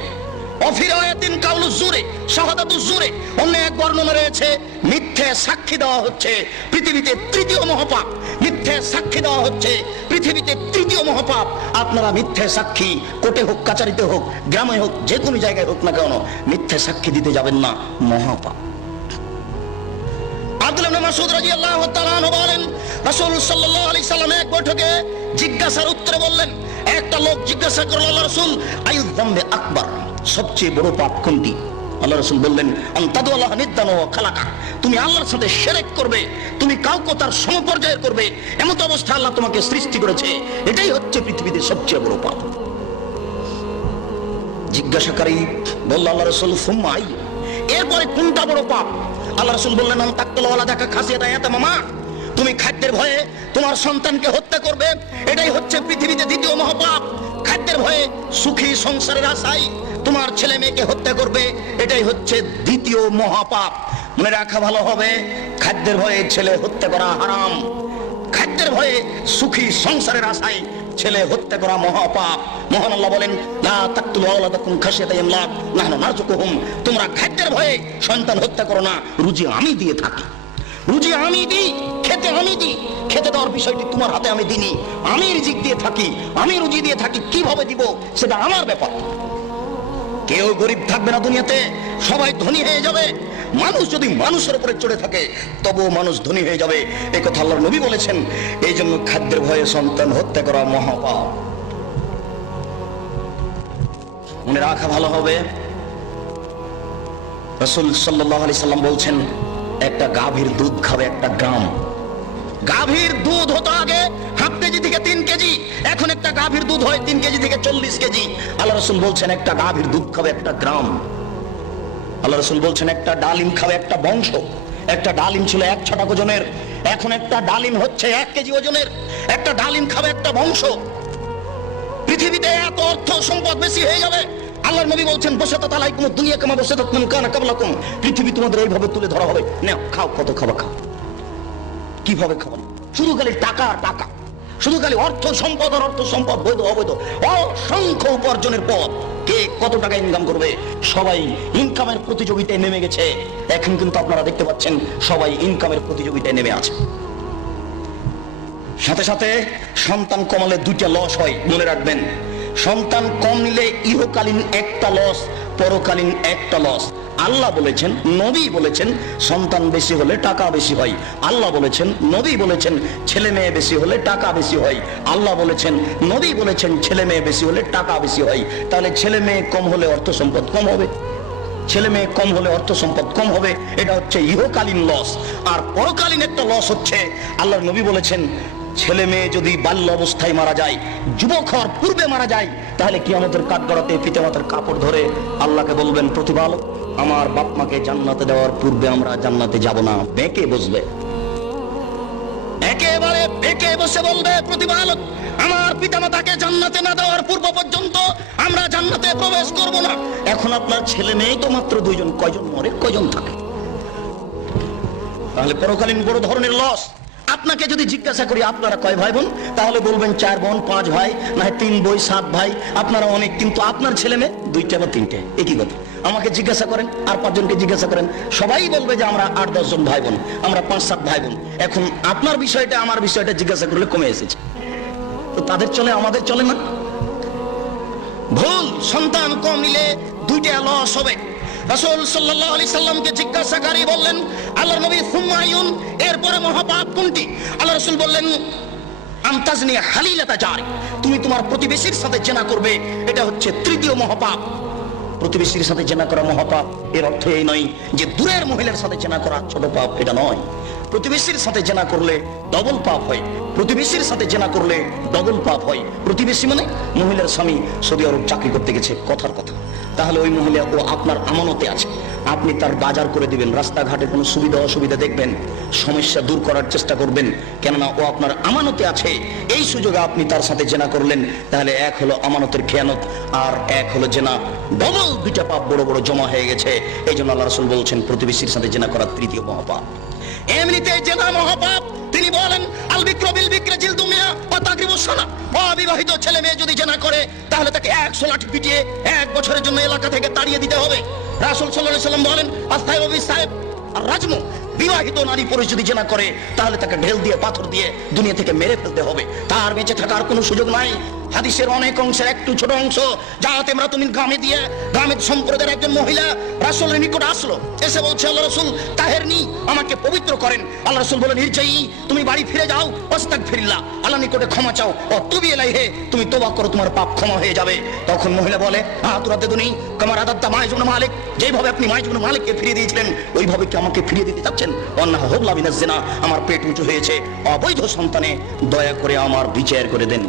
অফিরায়াতিন কাউলুস জুরে শাহাদাতুস জুরে, অন্য এক বর্ণনা রয়েছে মিথ্যে সাক্ষী দেওয়া হচ্ছে পৃথিবীতে তৃতীয় মহাপাপ। মিথ্যে সাক্ষী দেওয়া হচ্ছে পৃথিবীতে তৃতীয় মহাপাপ। আপনারা মিথ্যে সাক্ষী কোর্টে হোক, কাচারিতে হোক, গ্রামে হোক, যে কোনো জায়গায় হোক না কেন, মিথ্যে সাক্ষী দিতে যাবেন না, মহাপাপ। আব্দুল্লাহ ইবনে মাসউদ রাদিয়াল্লাহু তাআলা আনহু বলেন, রাসূল সাল্লাল্লাহু আলাইহি সাল্লাম এক বৈঠকে জিজ্ঞাসার উত্তরে বললেন, একটা লোক জিজ্ঞাসা করল, আল্লাহ রাসূল, আইয়ুয যামবি আকবার, সবচেয়ে বড় পাপ কোনটি? আল্লাহ রাসূল বললেন, আনতাদুল্লাহ নিদ্দান ওয়া খালাকা, তুমি আল্লাহর সাথে শিরক করবে, তুমি কাউকে তার সমপর্যায়ের করবে, এমন অবস্থা আল্লাহ তোমাকে সৃষ্টি করেছে, এটাই হচ্ছে পৃথিবীতে সবচেয়ে বড় পাপ। জিজ্ঞাসাকারী বলল, আল্লাহ রাসূল, সুম্মা আই, এরপরে কোনটা বড় পাপ? আল্লাহ রাসূল বললেন, আন তাকতুল ওয়ালাদাকা খাসিয়াতা ইয়াতামামা, তুমি খাদ্যের ভয়ে তোমার সন্তানকে হত্যা করবে, এটাই হচ্ছে পৃথিবীতে দ্বিতীয় মহাপাপ। খাদ্যের ভয়ে সুখী সংসারের আশায় তোমার ছেলে মেয়েকে হত্যা করবে, এটাই হচ্ছে দ্বিতীয় মহাপাপ। মনে রাখা ভালো হবে, খাদ্যের ভয়ে ছেলে হত্যা করা হারাম, খাদ্যের ভয়ে সুখী সংসারের আশায় ছেলে হত্যা করা মহাপাপ। মহান আল্লাহ বলেন, লা তাকতুলু আওলাদাকুম খাশিয়াতা ইমলাক নাহনু নারযুকুহুম, তোমরা খাদ্যের ভয়ে সন্তান হত্যা করো না, রুজি আমি দিয়ে থাকি, রুজি আমি দিই, খেতে আমি দিই, খেতে দেওয়ার বিষয়টি তোমার হাতে আমি দিইনি, আমি রিজিক দিয়ে থাকি, আমি রুজি দিয়ে থাকি, কিভাবে দিব সেটা আমার ব্যাপার। কেউ গরিব থাকবে না দুনিয়াতে, সবাই ধনী হয়ে যাবে। মানুষ যদি মানুষের উপরে চড়ে থাকে তবুও মানুষ ধনী হয়ে যাবে, এই কথা আল্লাহর নবী বলেছেন। এই জন্য খাদ্যের ভয়ে সন্তান হত্যা করা মহাপাপ। মনে রাখা ভালো হবে, রাসূল সাল্লাল্লাহু আলাইহি সাল্লাম বলছেন, একটা গাভীর দুধ খাবে 1 গ্রাম। গাভীর দুধ হতো আগে হাফ কেজি থেকে 3 কেজি, এখন একটা গাভীর দুধ হয় 3 কেজি থেকে 40 কেজি। আল্লাহ রাসূল বলছেন, একটা গাভীর দুধ খাবে 1 গ্রাম। আল্লাহ রাসূল বলছেন, একটা ডালিম খাবে একটা বংশ। একটা ডালিম ছিল 1 ছটাক ওজনের, এখন একটা ডালিম হচ্ছে 1 কেজি ওজনের। একটা ডালিম খাবে একটা বংশ। পৃথিবীতে এত অর্থ সম্পদ বেশি হয়ে যাবে, আল্লাহর নবী বলছেন, বসাতাত আলাইকুম দুনিয়া কামা বসাতাত মান কানা ক্বাবলাকুম, পৃথিবী তোমাদের এইভাবে তুলে ধরা হবে, নাও খাও, কত খাবা খাও। কিভাবে খাবেন? শুধু খালি টাকা আর টাকা, শুধু খালি অর্থ সম্পদ আর অর্থ সম্পদ, বৈধ অবৈধ অসংখ্য উপার্জনের পথ। কে কত টাকা ইনকাম করবে, সবাই ইনকামের প্রতিযোগিতায় নেমে গেছে। এখন কিন্তু আপনারা দেখতে পাচ্ছেন সবাই ইনকামের প্রতিযোগিতায় নেমে আছে। সাথে সাথে সন্তান কমালে 2টা লস হয়, মনে রাখবেন। সন্তান কম নিলে ইহকালীন একটা লস, পরকালীন একটা লস। আল্লাহ বলেছেন, নবী বলেছেন, সন্তান বেশি হলে টাকা বেশি হয়। আল্লাহ বলেছেন, নবী বলেছেন, ছেলে মেয়ে বেশি হলে টাকা বেশি হয়। আল্লাহ বলেছেন, নবী বলেছেন, ছেলে মেয়ে বেশি হলে টাকা বেশি হয়। তাহলে ছেলে মেয়ে কম হলে অর্থ সম্পদ কম হবে, ছেলে মেয়ে কম হলে অর্থ সম্পদ কম হবে, এটা হচ্ছে ইহকালীন লস। আর পরকালীন একটা লস হচ্ছে, আল্লাহর নবী বলেছেন, ছেলে মেয়ে যদি বাল্য অবস্থায় মারা যায়, যুবক হওয়ার পূর্বে মারা যায়, তাহলে কিয়ামতের কাঠগড়াতে পিতামাতার কাপড় ধরে আল্লাহকে বলবেন, প্রতিপালক, আমার বাপ মাকে জান্নাতে দেওয়ার পূর্বে আমরা জান্নাতে যাব না। বেঁকে বসবে, একেবারে বেঁকে বসে বলবে, প্রতিপালক, আমার পিতামাতাকে জান্নাতে না দেওয়ার পূর্ব পর্যন্ত আমরা জান্নাতে প্রবেশ করব না। এখন আপনার ছেলে মেয়ে তো মাত্র 2 জন, কয়জন মরে কয়জন থাকে? তাহলে পরকালীন বড় ধরনের লস। আপনাকে যদি জিজ্ঞাসা করি আপনারা কয় ভাই বোন, তাহলে বলবেন 4 বোন 5 ভাই, না 3 বই 7 ভাই। আপনারা অনেক, কিন্তু আপনার ছেলে মেয়ে 2টা বা 3টে, একই কথা। আমাকে জিজ্ঞাসা করেন, আর 5 জনকে জিজ্ঞাসা করেন, সবাই বলবে যে আমরা 8-10 জন ভাই বোন, আমরা 5-7 ভাই বোন। এখন আপনার বিষয়টা আমার বিষয়টা জিজ্ঞাসা করলে কমে এসেছে, তো তাদের চলে, আমাদের চলে না। ভুল, সন্তান কম নিলে 2টা লস হবে। রাসূল সাল্লাল্লাহু আলাইহি সাল্লামকে জিজ্ঞাসাকারী বললেন, আল্লাহর নবী, সুম্মা আইয়ুন, এরপরে মহাপাপ কোনটি? আল্লাহ রাসূল বললেন, আনতাজনি হালিলাতা জারি, তুমি তোমার প্রতিবেশীর সাথে জেনা করবে, এটা হচ্ছে 3য় মহাপাপ। প্রতিবেশীর সাথে জেনা করা মহাপাপ, এর অর্থ এই নয় যে দূরের মহিলার সাথে জেনা করা ছোট পাপ, এটা নয়। প্রতিবেশীর সাথে জেনা করলে ডবল পাপ হয়, প্রতিবেশীর সাথে জেনা করলে ডবল পাপ হয়। প্রতিবেশী মানে মহিলার স্বামী সৌদি আরব চাকরি করতে গেছে, কথার কথা, তাহলে ওই মহিলা ও আপনার আমানতে আছে, আপনি তার বাজার করে দিবেন, রাস্তাঘাটে কোনো সুবিধা অসুবিধা দেখবেন, সমস্যা দূর করার চেষ্টা করবেন, কেননা ও আপনার আমানতে আছে। এই সুযোগে আপনি তার সাথে জেনা করলেন, তাহলে এক হলো আমানতের খেয়ানত, আর এক হলো জেনা, ডবল 2টা পাপ বড় বড় জমা হয়ে গেছে। এই জন্য আল্লাহ রাসূল বলছেন, প্রতিবেশীর সাথে জেনা করা 3য় মহাপাপ। এমনিতে জেনা মহাপাপ। তিনি বলেন, আল বিক্র বিল বিক্রে জিলদু মিয়া ওয়া তাকরিবুস সানা, অবিবাহিত ছেলে মেয়ে যদি জেনা করে তাহলে তাকে 100 লাঠি পিটিয়ে 1 বছরের জন্য এলাকা থেকে তাড়িয়ে দিতে হবে। রাসূল সাল্লাল্লাহু আলাইহি সাল্লাম বলেন, আস্তাইবু বিসাইব আর রাজমু, বিবাহিত নারী পুরুষ যদি জেনা করে তাহলে তাকে ঢেল দিয়ে পাথর দিয়ে দুনিয়া থেকে মেরে ফেলতে হবে, তার বেঁচে থাকার কোনো সুযোগ নাই। হাদিসের অনেক অংশের একটু ছোট অংশ, যাতে আমরা তুমি গ্রামে দিয়ে গ্রামের সম্প্রদায়ের একজন মহিলা রাসূলের নিকট আসলো, এসে বলছে আল্লাহ রাসূল তাহেরনি, আমাকে পবিত্র করেন। আল্লাহ রাসূল বলেন ইরজাই, তুমি বাড়ি ফিরে যাও, আস্তাগফিরুল্লাহ, আল্লাহ নিকটে ক্ষমা চাও, ও তুবি ইলাইহি, তুমি তওবা করো, তোমার পাপ ক্ষমা হয়ে যাবে। তখন মহিলা বলে আতুরাতে দুনি কামার আদাত্তা মাইজ ইবনে মালিক, যেভাবে আপনি মাইজ ইবনে মালিককে ফিরিয়ে দিয়েছিলেন ওইভাবে কি আমাকে ফিরিয়ে দিতে চাচ্ছেন? অন্না হুবলা মিনাজ জিনা, আমার পেট উঁচু হয়েছে, অবৈধ সন্তানে, দয়া করে আমার বিচার করে দেন।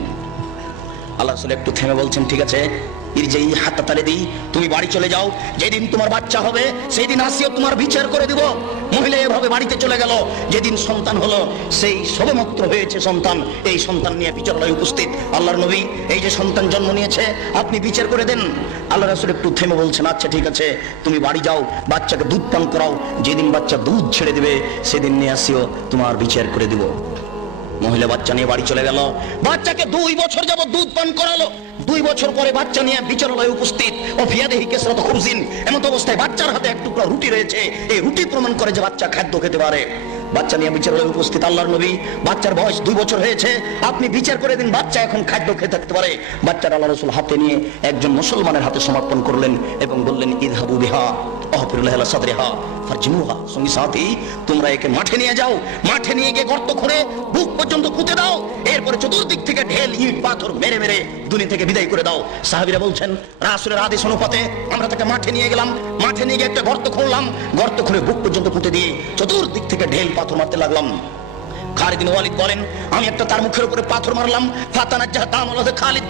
আল্লাহ রাসূল একটু থেমে বলছেন ঠিক আছে, ইরজাই হাত্তা তালিদি, তুমি বাড়ি চলে যাও, যেদিন তোমার বাচ্চা হবে সেই দিন আসিও তোমার বিচার করে দিব। মহিলা এভাবে বাড়িতে চলে গেল। যেদিন সন্তান হলো সেই সবেমাত্র হয়েছে সন্তান, এই সন্তান নিয়ে বিচারালয়ে উপস্থিত আল্লাহর নবী, এই যে সন্তান জন্ম নিয়েছে আপনি বিচার করে দেন। আল্লাহ রাসূল একটু থেমে বলছেন আচ্ছা ঠিক আছে, তুমি বাড়ি যাও, বাচ্চাকে দুধ পান করাও, যেদিন বাচ্চা দুধ ছেড়ে দিবে সেদিন নিয়ে আসিও, তোমার বিচার করে দিব। মহিলা বাচ্চা নিয়ে বাড়ি চলে গেল, বাচ্চাকে 2 বছর যাবত দুধ পান করালো। 2 বছর পরে বাচ্চা নিয়ে বিচারালয়ে উপস্থিত, ও ফিয়াদেহি কেসরাত খুবজিন, এমন অবস্থায় বাচ্চার হাতে এক টুকরা রুটি রয়েছে, এই রুটি প্রমাণ করে যে বাচ্চা খাদ্য খেতে পারে। বাচ্চা নিয়ে বিচারালয়ে উপস্থিত আল্লাহর নবী, বাচ্চার বয়স 2 বছর হয়েছে, আপনি বিচার করে দিন বাচ্চা এখন খাদ্য খেতে থাকতে পারে। বাচ্চার আল্লাহ রাসূল হাতে নিয়ে একজন মুসলমানের হাতে সমর্পণ করলেন এবং বললেন ইযহাবু বিহা আহফিরুল্লাহ লা সাদরিহা ফারজিমুহা, সঙ্গী সাথী তোমরা একে মাঠে নিয়ে যাও, মাঠে নিয়ে গিয়ে গর্ত করে বুক পর্যন্ত পুঁতে দাও, এরপরে চতুর্দিক থেকে ঢেল ইট পাথর মেরে মেরে দুনিয়া থেকে বিদায় করে দাও। সাহাবীরা বলছেন রাসূলের আদেশ অনুপাতে আমরা তাকে মাঠে নিয়ে গেলাম, মাঠে নিয়ে গিয়ে একটা গর্ত খুঁড়লাম, গর্ত খুঁড়ে বুক পর্যন্ত পুঁতে দিয়ে চতুর্দিক থেকে ঢেল পাথর মারতে লাগলাম। খালিদ বিন ওয়ালিদ বলেন আমি একটা তার মুখের উপরে পাথর মারলাম, ফাতানাজ্জাহ দামালাহ খালিদ,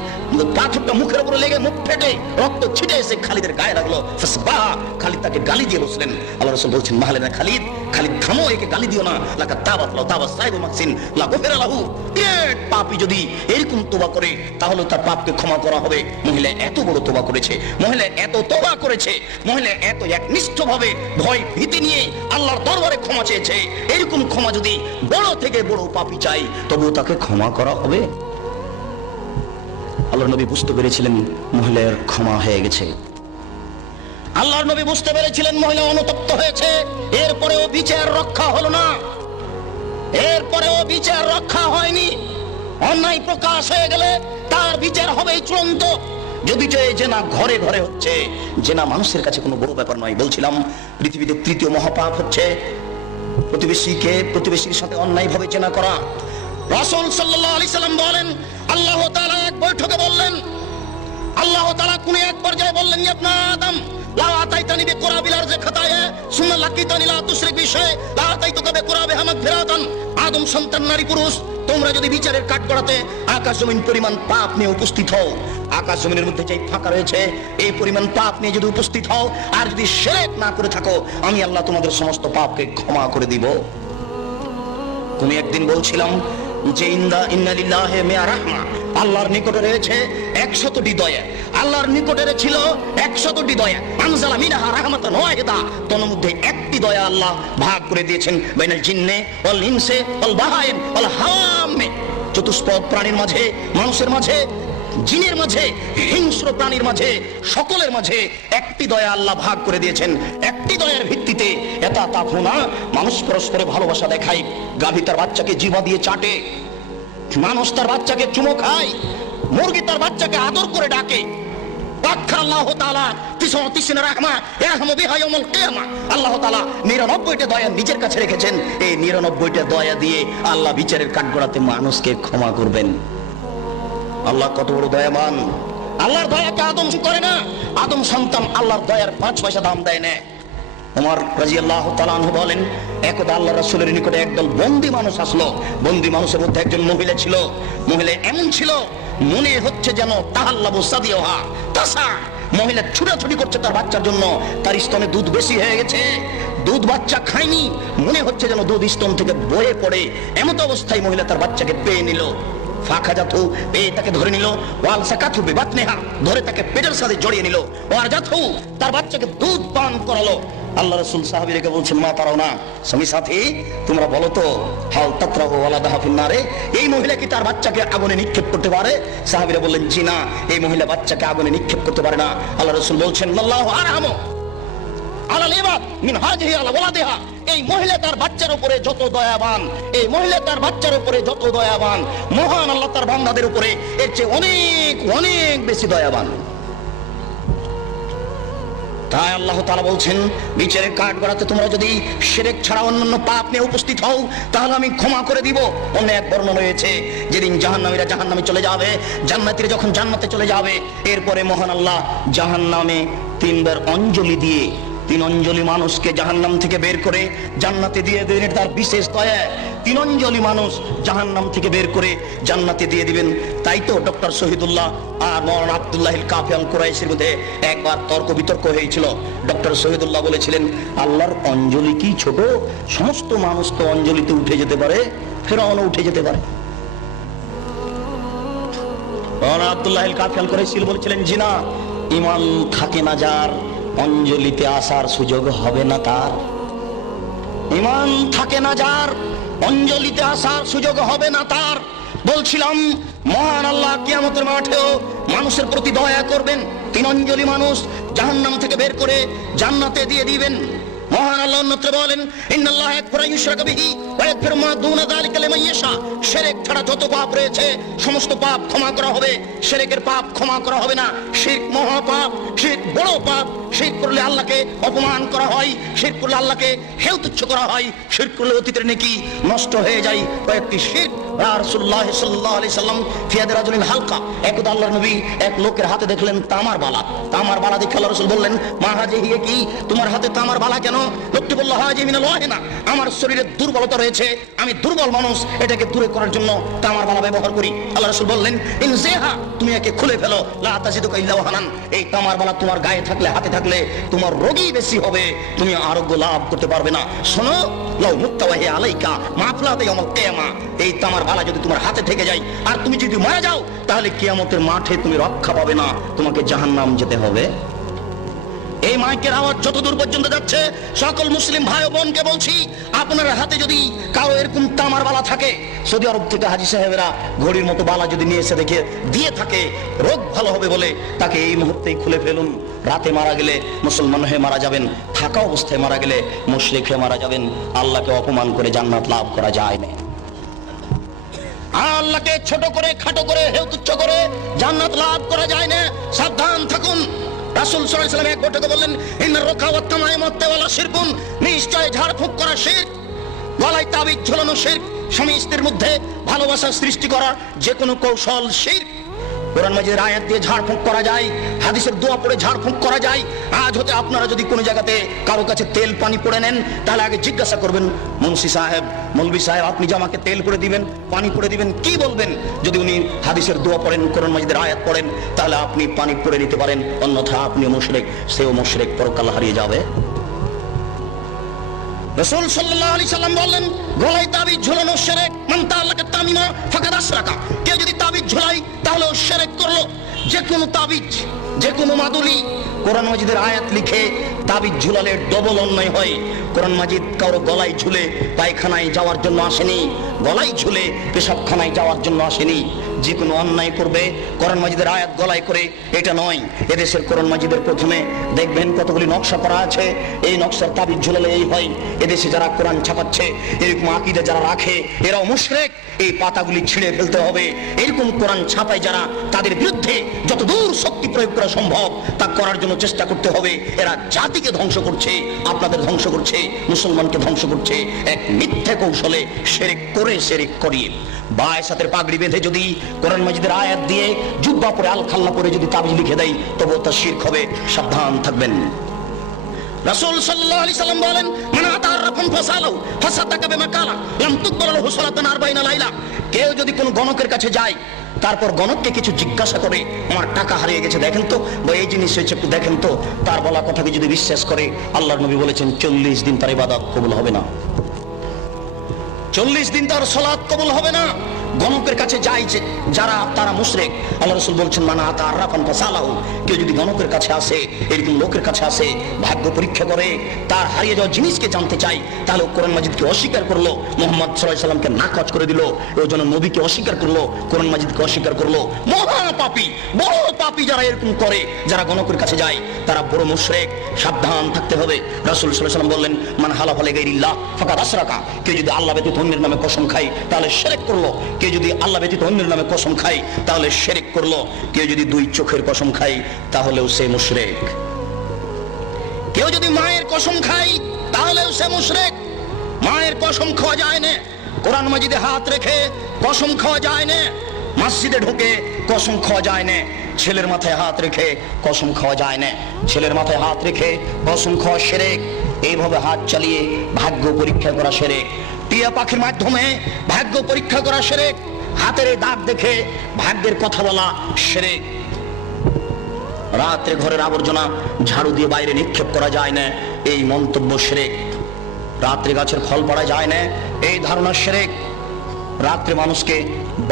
পাথরটা মুখের উপরে লেগে মুখ ফেটে রক্ত ছিটে এসে খালিদের গায়ে লাগলো। ফাসবাহা, খালিদ তাকে গালি দিয়ে বসলেন। আল্লাহ রাসূল বলছেন মাহলেনা খালিদ, খালিদ থামো, একে গালি দিও না, লাকা তাবাত লাউ তাবাস সাইবু মাকসিন লা গফিরা লাহু, পাপী যদি এরকম তওবা করে তাহলে তার পাপকে ক্ষমা করা হবে। মহিলা এত বড় তওবা করেছে, মহিলা এত তওবা করেছে, মহিলা এত একনিষ্ঠভাবে ভয় ভীতি নিয়ে আল্লাহর দরবারে ক্ষমা চেয়েছে, এরকম ক্ষমা যদি বড় থেকে বড় পাপী চাই তবুও তাকে ক্ষমা করা হবে। আল্লাহর নবী বুঝতে পেরেছিলেন মহিলার ক্ষমা হয়ে গেছে, আল্লাহর নবী বুঝতে পেরেছিলেন মহিলা অনুতপ্ত হয়েছে, এরপরেও বিচার রক্ষা হলো না, এরপরেও বিচার রক্ষা হয়নি। অন্যায় প্রকাশ হয়ে গেলে তার বিচার হবেই চূড়ান্ত। যদি জেনা ঘরে ঘরে হচ্ছে, জেনা মানুষের কাছে কোনো বড় ব্যাপার নয়। বলছিলাম পৃথিবীতে 3য় মহাপাপ হচ্ছে প্রতিবেশীর সাথে অন্যায় ভাবে জেনা করা। রাসূল সাল্লাল্লাহু আলাইহি সাল্লাম বলেন আল্লাহ তাআলা এক বৈঠকে বললেন, আল্লাহ তাআলা কোন এক পর্যায়ে বললেন ইবনে আদম লা আতাইতানি বিকুরাবিল আরজি খাতায়া সুম্মা লাকিতানি লা তুশরিক বিশাই লা আতাইতুকা বিকুরাবিহা মাগফিরাতান। আদম সন্তান নারী পুরুষ তোমরা যদি বিচারের কাঠগড়াতে আকাশ জমিন পরিমাণ পাপ নিয়ে উপস্থিত হও, আকাশ জমিনের মধ্যে যে ফাঁকা রয়েছে এই পরিমাণ পাপ নিয়ে যদি উপস্থিত হও আর যদি শিরক না করে থাকো, আমি আল্লাহ তোমাদের সমস্ত পাপকে ক্ষমা করে দিব। তুমি একদিন বলছিলাম যে ইন্না লিল্লাহি মিয়া রাহমা, আল্লাহর নিকটে রয়েছে 100টি দয়া, আল্লাহর নিকটে ছিল 100টি দয়া। আনজালা মিনহা রাহমাতান ওয়াহিদা, তোর মধ্যে একটি দয়া আল্লাহ ভাগ করে দিয়েছেন বাইনাল জিন্নে ওয়াল ইনসে ওয়াল বাহাইম ওয়াল হাওয়ামে, চতুষ্পদ প্রাণীর মাঝে, মানুষের মাঝে, জিনের মাঝে, হিংস্র প্রাণীর মাঝে, সকলের মাঝে একটি দয়া আল্লাহ ভাগ করে দিয়েছেন। একটি দয়ার ভিত্তিতে এটা তাফুনা, মানুষ পরস্পরে ভালোবাসা দেখায়, গাভী তার বাচ্চাকে জিহ্বা দিয়ে চাটে, মানুষ তার বাচ্চাকে চুমো খায়, মুরগি তার বাচ্চাকে আদর করে ডাকে। আল্লাহ তাআলা 99 রাহমা ইয়ারহামু বিহা ইয়াউমুল কিয়ামা, আল্লাহ তাআলা 99টা দয়া নিজের কাছে রেখেছেন। এই 99টা দয়া দিয়ে আল্লাহ বিচারের কাঠগড়াতে মানুষকে ক্ষমা করবেন। আল্লাহ কত বড় দয়াবান! আল্লাহর দয়াকে আদম করে না, আদম সন্তান আল্লাহর দয়ার 5 পয়সা দাম দেয় না। ওমর রাদিয়াল্লাহু তাআলা আনহু বলেন একদা আল্লাহ রাসূলের নিকটে একদল বন্দী মানুষ আসলো। বন্দী মানুষের মধ্যে একজন মহিলা ছিল। মহিলা এমন ছিল মনে হচ্ছে যেন তাহাল্লাবু সাদিয়াহা তাসা, মহিলা ছুটাছুটি করছে তার বাচ্চার জন্য, তার স্তনে দুধ বেশি হয়ে গেছে, দুধ বাচ্চা খায়নি, মনে হচ্ছে যেন দুধ স্তন থেকে বয়ে পড়ে। এমত অবস্থায় মহিলা তার বাচ্চাকে পেয়ে নিল, ফাখাজাতু, পেয়ে তাকে ধরে নিল, ওয়াল সাকাতু বিবাতনিহা, ধরে তাকে পেটের সাথে জড়িয়ে নিল, ওয়ারজাতু, তার বাচ্চাকে দুধ পান করালো। আল্লাহ রাসূল সাহাবীদেরকে বলছেন মা তারাও না, স্বামী সাথী তোমরা বলো তো হাল তাতরাহু ওয়ালাদাহা ফিন্নারে, এই মহিলা কি তার বাচ্চাকে আগুনে নিক্ষেপ করতে পারে? সাহাবীরা বললেন জি না, এই মহিলা বাচ্চাকে আগুনে নিক্ষেপ করতে পারে না। আল্লাহ রাসূল বলছেন আল্লাহু আরহামু আলাল ইবাদ মিন হাযিহি আলা ওয়ালাদিহা, এই মহিলা তার বাচ্চার উপরে যত দয়াবান, এই মহিলা তার বাচ্চার উপরে যত দয়াবান, মহান আল্লাহ তার বান্দাদের উপরে এর চেয়ে অনেক অনেক বেশি দয়াবান। তাই আল্লাহ তাআলা বলছেন, বিচারের কাঠ গড়াতে তোমরা যদি শিরক ছাড়া অন্যান্য পাপ নিয়ে উপস্থিত হও তাহলে আমি ক্ষমা করে দিব। অন্য এক বর্ণনা রয়েছে, যেদিন জাহান্নামীরা জাহান্নামে চলে যাবে, জান্নাতীরা যখন জান্নাতে চলে যাবে, এরপরে মহান আল্লাহ জাহান্নামে তিনবার অঞ্জলি দিয়ে 3 অঞ্জলি মানুষকে জাহান্নাম থেকে বের করে জান্নাতে দিয়ে দেবেন। তার বিশেষ দয়া, 3 অঞ্জলি মানুষ জাহান্নাম থেকে বের করে জান্নাতে দিয়ে দিবেন। তাই তো ডক্টর শহীদুল্লাহ আর মৌলানা আব্দুল্লাহিল কাফি আল কুরাইশির মধ্যে একবার তর্ক বিতর্ক হয়েছিল। ডক্টর শহীদুল্লাহ বলেছিলেন, আল্লাহর অঞ্জলি কি ছোট? সমস্ত মানুষ তো অঞ্জলিতে উঠে যেতে পারে, ফেরাউনও উঠে যেতে পারে। মৌলানা আব্দুল্লাহিল কাফি আল কুরাইশি বলেছিলেন, জি না, ঈমান থাকে না যার, অঞ্জলিতে আসার সুযোগ হবে না তার। ঈমান থাকে না যার, অঞ্জলিতে আসার সুযোগ হবে না তার। বলছিলাম, মহান আল্লাহ কিয়ামতের মাঠেও মানুষের প্রতি দয়া করবেন। 3 অঞ্জলি মানুষ জাহান্নাম থেকে বের করে জান্নাতে দিয়ে দিবেন। মহান আল্লাহ অন্যত্র বলেন, ইন্নাল্লাহা ইয়াগফিরু আন ইউশরাকা বিহি ওয়া ইয়াগফিরু মা দুনা যালিকা লিমান ইয়াশা। শিরক ছাড়া যত পাপ রয়েছে সমস্ত পাপ ক্ষমা করা হবে, শিরকের পাপ ক্ষমা করা হবে না। শিরক মহাপাপ, শিরক বড় পাপ। শিরক করলে আল্লাহকে অপমান করা হয়, শিরক করলে আল্লাহকে হেয় তুচ্ছ করা হয়, শিরক করলে অতীতের নেকি নষ্ট হয়ে যায়। কয়েকটি শিরক রাসূলুল্লাহ সাল্লাল্লাহু আলাইহি সাল্লাম ফিয়াদ রাজুলিন হালকা, একদা আল্লাহর নবী এক লোকের হাতে দেখলেন তামার বালা। তামার বালা দেখে আল্লাহ রাসূল বললেন, মা হাযিহি, কি তোমার হাতে তামার বালা কেন? লোকটি বলল, হাযিহি মিনাল ওয়াহিনা, আমার শরীরে দুর্বলতা রয়েছে, আমি দুর্বল মানুষ, এটাকে দূরে করার জন্য তামার বালা ব্যবহার করি। আল্লাহ রাসূল বললেন, ইনজিহা, তুমি একে খুলে ফেলো, লা তাজিদুকা ইল্লা ওয়াহানান। এই তামার বালা তোমার গায়ে থাকলে, হাতে থাকলে তোমার রোগী বেশি হবে, তুমি আরোগ্য লাভ করতে পারবে না। শোনো, লাউ মুত্তাওয়াহি আলাইকা মাফলাতে ইয়াউমুল কিয়ামা, এই তামার বালা যদি তোমার হাতে থেকে যায় আর তুমি যদি মারা যাও তাহলে কিয়ামতের মাঠে তুমি রক্ষা পাবে না, তোমাকে জাহান্নাম যেতে হবে। এই মাইকের আওয়াজ যত দূর পর্যন্ত যাচ্ছে, সকল মুসলিম ভাই ও বোনকে বলছি, আপনার হাতে যদি কারো এরকম তামার বালা থাকে, সৌদি আরব থেকে হাজী সাহেবেরা ঘড়ির মতো বালা যদি নিয়ে এসে দেখে দিয়ে থাকে, রোগ ভালো হবে বলে তাকে এই মুহূর্তেই খুলে ফেলুন। রাতে মারা গেলে মুসলমান হয়ে মারা যাবেন, থাকা অবস্থায় মারা গেলে মুশরিক হয়ে মারা যাবেন। আল্লাহকে অপমান করে জান্নাত লাভ করা যায় না। আল্লাহকে ছোট করে, খাটো করে, হেয় তুচ্ছ করে জান্নাত লাভ করা যায় না। সাবধান থাকুন। রাসূল সাল্লাল্লাহু আলাইহি ওয়াসাল্লাম এক বৈঠকে বললেন, ইন্নার রুকা ওয়াত তামাইমাত ওয়ালা শিরকুন, নিশ্চয় ঝাড়ফুঁক করা শিরক, গলায় তাবিজ ঝোলানো শিরক, স্বামী স্ত্রীর মধ্যে ভালোবাসা সৃষ্টি করার যে কোনো কৌশল শিরক। কোরআন মাজিদের আয়াত দিয়ে ঝাড়ফুঁক করা যায়, হাদিসের দোয়া পড়ে ঝাড়ফুঁক করা যায়। আজ হতে আপনারা যদি কোনো জায়গাতে কারো কাছে তেল পানি পড়ে নেন, তাহলে আগে জিজ্ঞাসা করবেন, মুন্সি সাহেব, মৌলভী সাহেব, আপনি যে আমাকে তেল পড়ে দিবেন, পানি পড়ে দিবেন, কি বলবেন? যদি উনি হাদিসের দোয়া পড়েন, কোরআন মাজিদের আয়াত পড়েন, তাহলে আপনি পানি পড়ে নিতে পারেন, অন্যথা আপনিও মুশরিক, সেও মুশরিক, পরকাল হারিয়ে যাবে। রাসূল সাল্লাল্লাহু আলাইহি সাল্লাম বললেন, গলায় তাবিজ ঝোলানো শিরক, মান তাআল্লাকা তামিমা ফাকাদ আশরাকা, কেউ যদি তাবিজ ঝোলায় তাহলে ও শিরক করলো। যে কোনো তাবিজ, যে কোনো মাদুলি, কোরআন মাজিদের আয়াত লিখে তাবিজ ঝুলালে ডবল অন্যায় হয়। কোরআন মাজিদ কারো গলায় ঝুলে পায়খানায় যাওয়ার জন্য আসেনি, গলায় ঝুলে পেশাবখানায় যাওয়ার জন্য আসেনি। যে কোনো অন্যায় করবে কোরআন মাজিদের আয়াত গলায় করে, এটা নয়। এদেশের কোরআন মাজিদের প্রথমে দেখবেন কতগুলি নকশা করা আছে, এই নকশার তাবিজ ঝুলালে এই হয়। এদেশে যারা কোরআন ছাপাচ্ছে, এরকম আকীদা যারা রাখে, এরাও মুশরিক। এই পাতাগুলি ছিঁড়ে ফেলতে হবে। এরকম কোরআন ছাপায় যারা, তাদের বিরুদ্ধে যতদূর শক্তি প্রয়োগ করা সম্ভব তা করার জন্য চেষ্টা করতে হবে। এরা জাতিকে ধ্বংস করছে, আপনাদের ধ্বংস করছে, মুসলমানকে ধ্বংস করছে এক মিথ্যে কৌশলে, শিরক করে, শিরক করিয়ে। বায়ের সাথে পাগড়ি বেঁধে যদি কোরআন মাজিদের আয়াত দিয়ে জুব্বা পরে, আল খাল্লা পরে যদি তাবিজ লিখে দেয়, তবুও তা শিরক হবে। সাবধান থাকবেন। রাসূল সাল্লাল্লাহু আলাইহি সাল্লাম বলেন, মান আতারাফান ফাসালাহু ফাসাদাকা বিমা কালা লাম তুকবাল লাহু সালাতান 40 লাইলা। কেউ যদি কোন গণকের কাছে যায়, তারপর গণককে কিছু জিজ্ঞাসা করে, আমার টাকা হারিয়ে গেছে দেখেন তো, বা এই জিনিস হয়েছে একটু দেখেন তো, তার বলা কথাকে যদি বিশ্বাস করে, আল্লাহর নবী বলেছেন 40 দিন তার ইবাদত কবুল হবে না, 40 দিন তার সালাত কবুল হবে না। গণকের কাছে যায় যে যারা তারা মুশরিক। আল্লাহ রাসূল বলছেন মানা আতা আরাফান ফাসালাহু, কেউ যদি গণকের কাছে আসে, এরকম লোকের কাছে আসে, ভাগ্য পরীক্ষা করে, তার হারিয়ে যাওয়া জিনিসকে জানতে চাই, তাহলে কোরআন মাজিদকে অস্বীকার করলো, মুহাম্মদ সাল্লাল্লাহু আলাইহি সাল্লামকে নাকচ করে দিল, ওই জন্য নবীকে অস্বীকার করলো, কোরআন মাজিদকে অস্বীকার করলো। মহা পাপী, বড় পাপী যারা এরকম করে, যারা গণকের কাছে যায়, তারা বড় মুশরিক। সাবধান থাকতে হবে। রাসূল সাল্লাল্লাহু আলাইহি সাল্লাম বললেন মান হালাফা লিগাইরিল্লাহ ফাকাদ আশরাকা, কেউ যদি আল্লাহ ব্যতীত অন্যের নামে কসম খায় তাহলে শিরক করলো। কেউ যদি আল্লাহ ব্যতীত অন্যের নামে কসম খায় তাহলে শিরক করলো। কেউ যদি দুই চোখের কসম খায় তাহলেও সে মুশরিক। কেউ যদি মায়ের কসম খায় তাহলেও সে মুশরিক। মায়ের কসম খাওয়া যায় না, কোরআন মাজিদে হাত রেখে কসম খাওয়া যায় না, মসজিদে ঢুকে কসম খাওয়া যায় না, ছেলের মাথায় হাত রেখে কসম খাওয়া যায় না, ছেলের মাথায় হাত রেখে কসম খাওয়া শিরক। এইভাবে হাত চালিয়ে ভাগ্য পরীক্ষা করা শিরক। টিয়া পাখির মাধ্যমে ভাগ্য পরীক্ষা করা শিরক। হাতের দাগ দেখে ভাগ্যের কথা বলা শিরক। রাত্রে ঘরের আবর্জনা ঝাড়ু দিয়ে বাইরে নিক্ষেপ করা যায় না, এই মন্তব্য শিরক। রাত্রে গাছের ফল পড়া যায় না, এই ধারণা শিরক। রাত্রে মানুষকে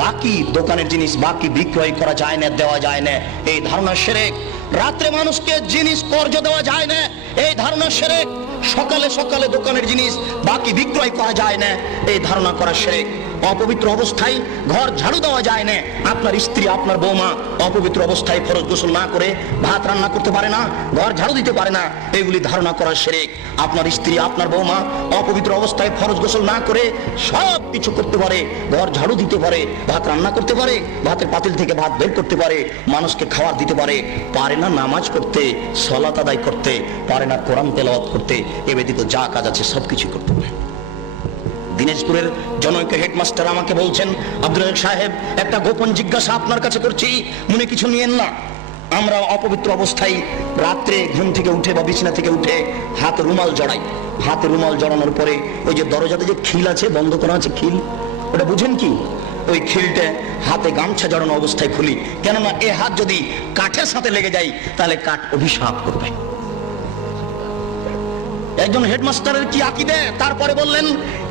বাকি দোকানের জিনিস বাকি বিক্রয় করা যায় না, দেওয়া যায় না, এই ধারণা শিরক। রাত্রে মানুষকে জিনিস কর্জ দেওয়া যায় না, এই ধারণা শিরক। সকালে সকালে দোকানের জিনিস বাকি বিক্রয় করা যায় না, এই ধারণা করা শিরক। অপবিত্র অবস্থায় ঘর ঝাড়ু দেওয়া যায় না। আপনার স্ত্রী, আপনার বৌমা অপবিত্র অবস্থায় ফরজ গোসল না করে ভাত রান্না করতে পারে না, ঘর ঝাড়ু দিতে পারে না, এগুলি ধারণা করা শিরক। আপনার স্ত্রী, আপনার বৌমা অপবিত্র অবস্থায় ফরজ গোসল না করে সব কিছু করতে পারে, ঘর ঝাড়ু দিতে পারে, ভাত রান্না করতে পারে, ভাতের পাতিল থেকে ভাত বের করতে পারে, মানুষকে খাবার দিতে পারে, পারে না নামাজ পড়তে, সালাত আদায় করতে, পারে না কোরআন তেলাওয়াত করতে, এ ব্যতীত যা কাজ আছে সবকিছু করতে পারে। দিনাজপুরের জনৈক হেডমাস্টার আমাকে বলছেন, আব্দুল রাজ্জাক সাহেব, একটা গোপন জিজ্ঞাসা আপনার কাছে করছি, মনে কিছু নিয়েন না। আমরা অপবিত্র অবস্থায় রাত্রে ঘুম থেকে উঠে বা বিছানা থেকে উঠে হাতে রুমাল জড়াই। হাতে রুমাল জড়ানোর পরে ওই যে দরজাতে যে খিল আছে, বন্ধ করা আছে খিল, ওটা বুঝেন কি? ওই খিলটা হাতে গামছা জড়ানো অবস্থায় খুলি, কেননা এ হাত যদি কাঠের সাথে লেগে যায় তাহলে কাঠ অভিশাপ করবে। একজন হেডমাস্টারের কি আকীদা, তারপরে বললেন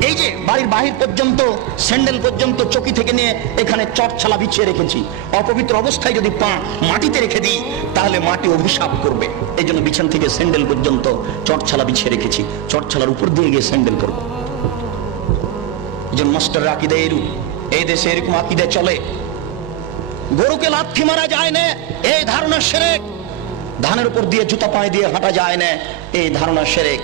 এই যে বাড়ির বাহির পর্যন্ত স্যান্ডেল পর্যন্ত চকি থেকে নিয়ে এখানে চটছালা বিছিয়ে রেখেছি, অপবিত্র অবস্থায় যদি পা মাটিতে রেখে দিই তাহলে মাটি অভিশাপ করবে, এই জন্য বিছান থেকে স্যান্ডেল পর্যন্ত চটছালা বিছিয়ে রেখেছি, চটছালার উপর দিয়ে গিয়ে স্যান্ডেল করব। একজন মাস্টারের আকীদা এরূপ। এই দেশে এরকম আকীদা চলে। গরুকে লাথি মারা যায় না, এই ধারণা শিরক। ধানের উপর দিয়ে জুতা পায়ে দিয়ে হাঁটা যায় না, এই ধারণা শিরক।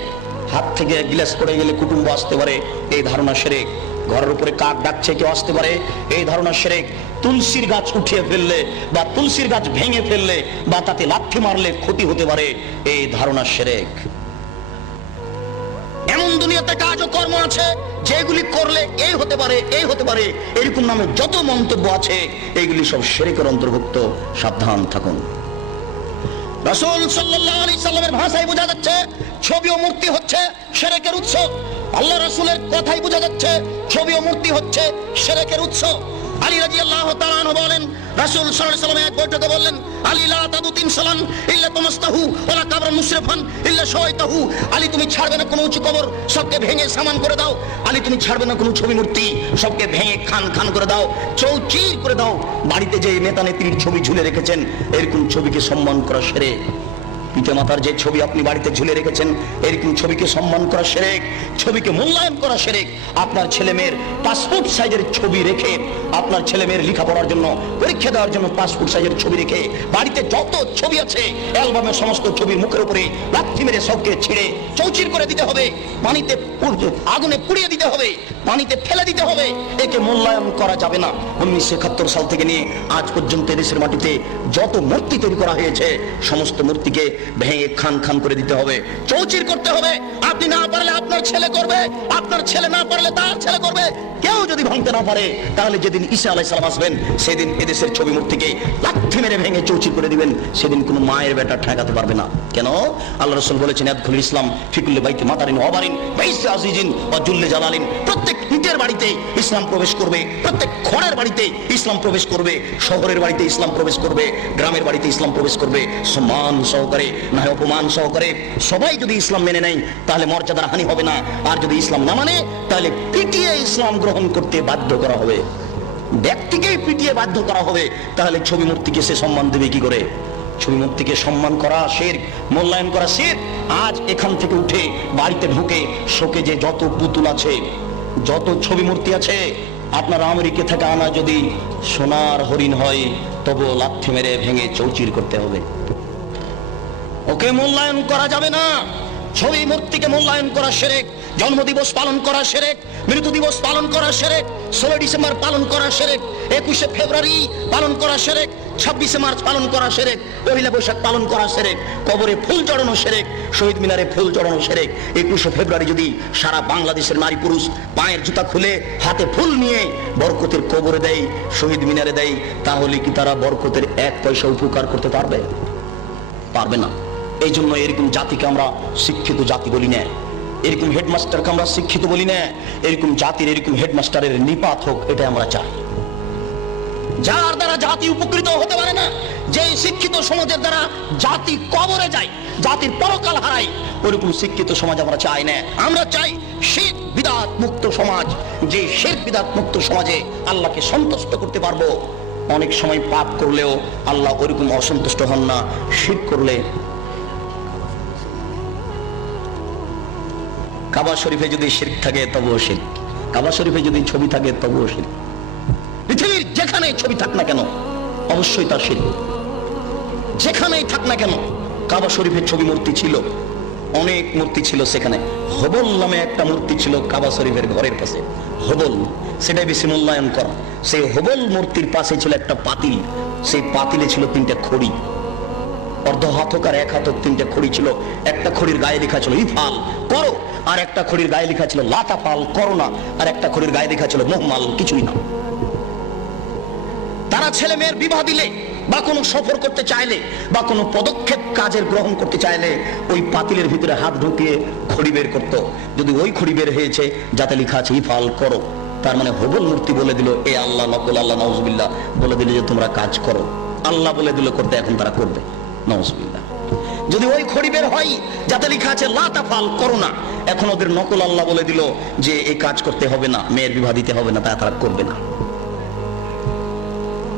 হাত থেকে গ্লাস পড়ে গেলে কুটুম্ব আসতে পারে, এই ধারণা শিরক। ঘরের উপরে কাক ডাকছে কেউ আসতে পারে, এই ধারণা শিরক। তুলসীর গাছ উঠিয়ে ফেললে বা তুলসীর গাছ ভেঙে ফেললে বা তাতে লাথি মারলে ক্ষতি হতে পারে, এই ধারণা শিরক। এমন দুনিয়াতে কাজ ও কর্ম আছে যেগুলি করলে এই হতে পারে, এই হতে পারে, এরকম নামে যত মন্তব্য আছে এইগুলি সব শিরকের অন্তর্ভুক্ত। সাবধান থাকুন। রাসূল সাল্লাল্লাহু আলাইহি সাল্লামের ভাষায় বোঝা যাচ্ছে ছবি ও মূর্তি হচ্ছে শিরকের উৎস। আল্লাহ রাসূলের কথাই বোঝা যাচ্ছে ছবি ও মূর্তি হচ্ছে শিরকের উৎস। আলী রাদিয়াল্লাহু তাআলা আনহু বলেন, রাসূল সাল্লাল্লাহু আলাইহি ওয়াসাল্লাম এক বৈঠকে বললেন, আলী লা তাদু তিমসালান ইল্লা তামাসতাহু ওয়ালা কাবরান মুশরিফান ইল্লা শাওয়াইতাহু। আলী তুমি ছাড়বে না কোনো উঁচু কবর, সবকে ভেঙে সামান করে দাও। আলী তুমি ছাড়বে না কোনো ছবি মূর্তি, সবকে ভেঙে খান খান করে দাও, চৌচির করে দাও। বাড়িতে যে নেতা নেত্রীর ছবি ঝুলে রেখেছেন এরকম ছবিকে সম্মান করা শিরক। পিতামাতার যে ছবি আপনি বাড়িতে ঝুলে রেখেছেন এরকম ছবিকে সম্মান করা শিরক, ছবিকে মূল্যায়ন করা শিরক। আপনার ছেলে মেয়ের পাসপোর্ট সাইজের ছবি রেখে, আপনার ছেলে মেয়ের লেখাপড়ার জন্য পরীক্ষা দেওয়ার জন্য পাসপোর্ট সাইজের ছবি রেখে বাড়িতে যত ছবি আছে অ্যালবামের সমস্ত ছবির মুখের উপরে লাথি মেরে সবকে ছিঁড়ে চৌচির করে দিতে হবে, পানিতে আগুনে পুড়িয়ে দিতে হবে, পানিতে ফেলে দিতে হবে। একে মূল্যায়ন করা যাবে না। 1971 সাল থেকে নিয়ে আজ পর্যন্ত দেশের মাটিতে যত মূর্তি তৈরি করা হয়েছে সমস্ত মূর্তিকে ভেঙে খান খান করে দিতে হবে, চৌচির করতে হবে। আপনি না পারলে আপনার ছেলে করবে, আপনার ছেলে না পারলে তার ছেলে করবে। কেউ যদি ভাঙতে না পারে তাহলে যেদিন ঈসা আলাইহিস সালাম আসবেন সেদিন এদেশের ছবি মূর্তিকে লাথি মেরে ভেঙে চৌচির করে দিবেন। সেদিন কোনো মায়ের বেটা ঠেকাতে পারবে না। কেন? আল্লাহ রাসূল বলেছেন, ইয়াদখুল ইসলাম ফি কুল্লি বাইতি মাতারিন ওয়া বারিন বাইসি আজিজিন ওয়া জুল্লি জালালিন। প্রত্যেক ইটের বাড়িতে ইসলাম প্রবেশ করবে, প্রত্যেক খড়ের বাড়িতে ইসলাম প্রবেশ করবে, শহরের বাড়িতে ইসলাম প্রবেশ করবে, গ্রামের বাড়িতে ইসলাম প্রবেশ করবে, সম্মান সহকারে না অপমান সহকারে। সবাই যদি ইসলাম মেনে নেয় তাহলে মর্যাদার হানি হবে না, আর যদি ইসলাম না মানে তাহলে পিটিয়ে ইসলাম গ্রহণ করতে বাধ্য করা হবে। ব্যক্তিকেই পিটিয়ে বাধ্য করা হবে, তাহলে ছবি মূর্তিকে সে সম্মান দেবে কি করে? ছবি মূর্তিকে সম্মান করা শিরক, মূল্যায়ন করা শিরক। আজ এখান থেকে উঠে বাড়িতে ঢুকে শোকে যে যত পুতুল আছে, যত ছবি মূর্তি আছে, আপনার আমেরিকা থেকে আনা যদি সোনার হরিণ হয় তবু লাথি মেরে ভেঙে চৌচির করতে হবে। ওকে মূল্যায়ন করা যাবে না। ছবি মূর্তিকে মূল্যায়ন করা শিরক। জন্মদিবস পালন করা শিরক, মৃত্যু দিবস পালন করা শিরক, 16 ডিসেম্বর পালন করা শিরক, 21শে ফেব্রুয়ারি পালন করা শিরক, 26শে মার্চ পালন করা শিরক, পহেলা বৈশাখ পালন করা শিরক, কবরে ফুল চড়ানো শিরক, শহীদ মিনারে ফুল চড়ানো শিরক। 21শে ফেব্রুয়ারি যদি সারা বাংলাদেশের নারী পুরুষ পায়ের জুতা খুলে হাতে ফুল নিয়ে বরকতের কবরে দেয়, শহীদ মিনারে দেয়, তাহলে কি তারা বরকতের 1 পয়সা উপকার করতে পারবে? পারবে না। এই জন্য এরকম জাতিকে আমরা শিক্ষিত জাতি বলি না, এরকম হেডমাস্টারকে আমরা শিক্ষিত বলি না। এরকম জাতির, এরকম হেডমাস্টারের নিপাত হোক, এটা আমরা চাই। যার দ্বারা জাতি উপকৃত হতে পারে না, যে শিক্ষিত সমাজের দ্বারা জাতি কবরে যায়, জাতির পরকাল হারায়, ওরকম শিক্ষিত সমাজ আমরা চাই না। আমরা চাই শিরক বিদআত মুক্ত সমাজ, যে শিরক বিদআত মুক্ত সমাজে আল্লাহকে সন্তুষ্ট করতে পারবো। অনেক সময় পাপ করলেও আল্লাহ ওরকম অসন্তুষ্ট হন না। শিরক করলে কাবা শরীফে যদি শিরক থাকে তবুও শিরক, কাবা শরীফে যদি ছবি থাকে তবুও শিরক। পৃথিবীর যেখানেই ছবি থাক না কেন অবশ্যই তার শিরক। যেখানেই থাক না কেন, কাবা শরীফের ছবি মূর্তি ছিল, অনেক মূর্তি ছিল সেখানে। হবল নামে একটা মূর্তি ছিল কাবা শরীফের ঘরের পাশে, হবল, সেটাই বেশি মূল্যায়ন করা। সেই হবল মূর্তির পাশে ছিল একটা পাতিল, সেই পাতিলে ছিল 3টে খড়ি, অর্ধ হাতক আর 1 হাতক 3টে খড়ি ছিল। একটা খড়ির গায়ে লেখা ছিল ইফাল, করো, আর একটা খড়ির গায়ে লেখা ছিল লা তাফাল, করো না, আর একটা খড়ির গায়ে লেখা ছিল মুহমাল, কিছুই না। তারা ছেলে মেয়ের বিবাহ দিলে বা কোনো সফর করতে চাইলে বা কোনো পদক্ষেপ কাজের গ্রহণ করতে চাইলে ওই পাতিলের ভিতরে হাত ঢুকিয়ে খড়ি বের করত। যদি ওই খড়ি বের হয়েছে যাতে লেখা আছে ইফাল, করো, তার মানে হবল মূর্তি বলে দিল এ আল্লাহ নকল, আল্লাহ নাউজুবিল্লাহ বলে দিল যে তোমরা কাজ করো, আল্লাহ বলে দিল করতে, এখন তারা করবে, নাউজুবিল্লাহ। যদি ওই খড়ি বের হয় যাতে লেখা আছে লা তাফাল, করো না, এখন ওদের নকল আল্লাহ বলে দিল যে এই কাজ করতে হবে না, মেয়ের বিবাহ দিতে হবে না, তারা করবে না।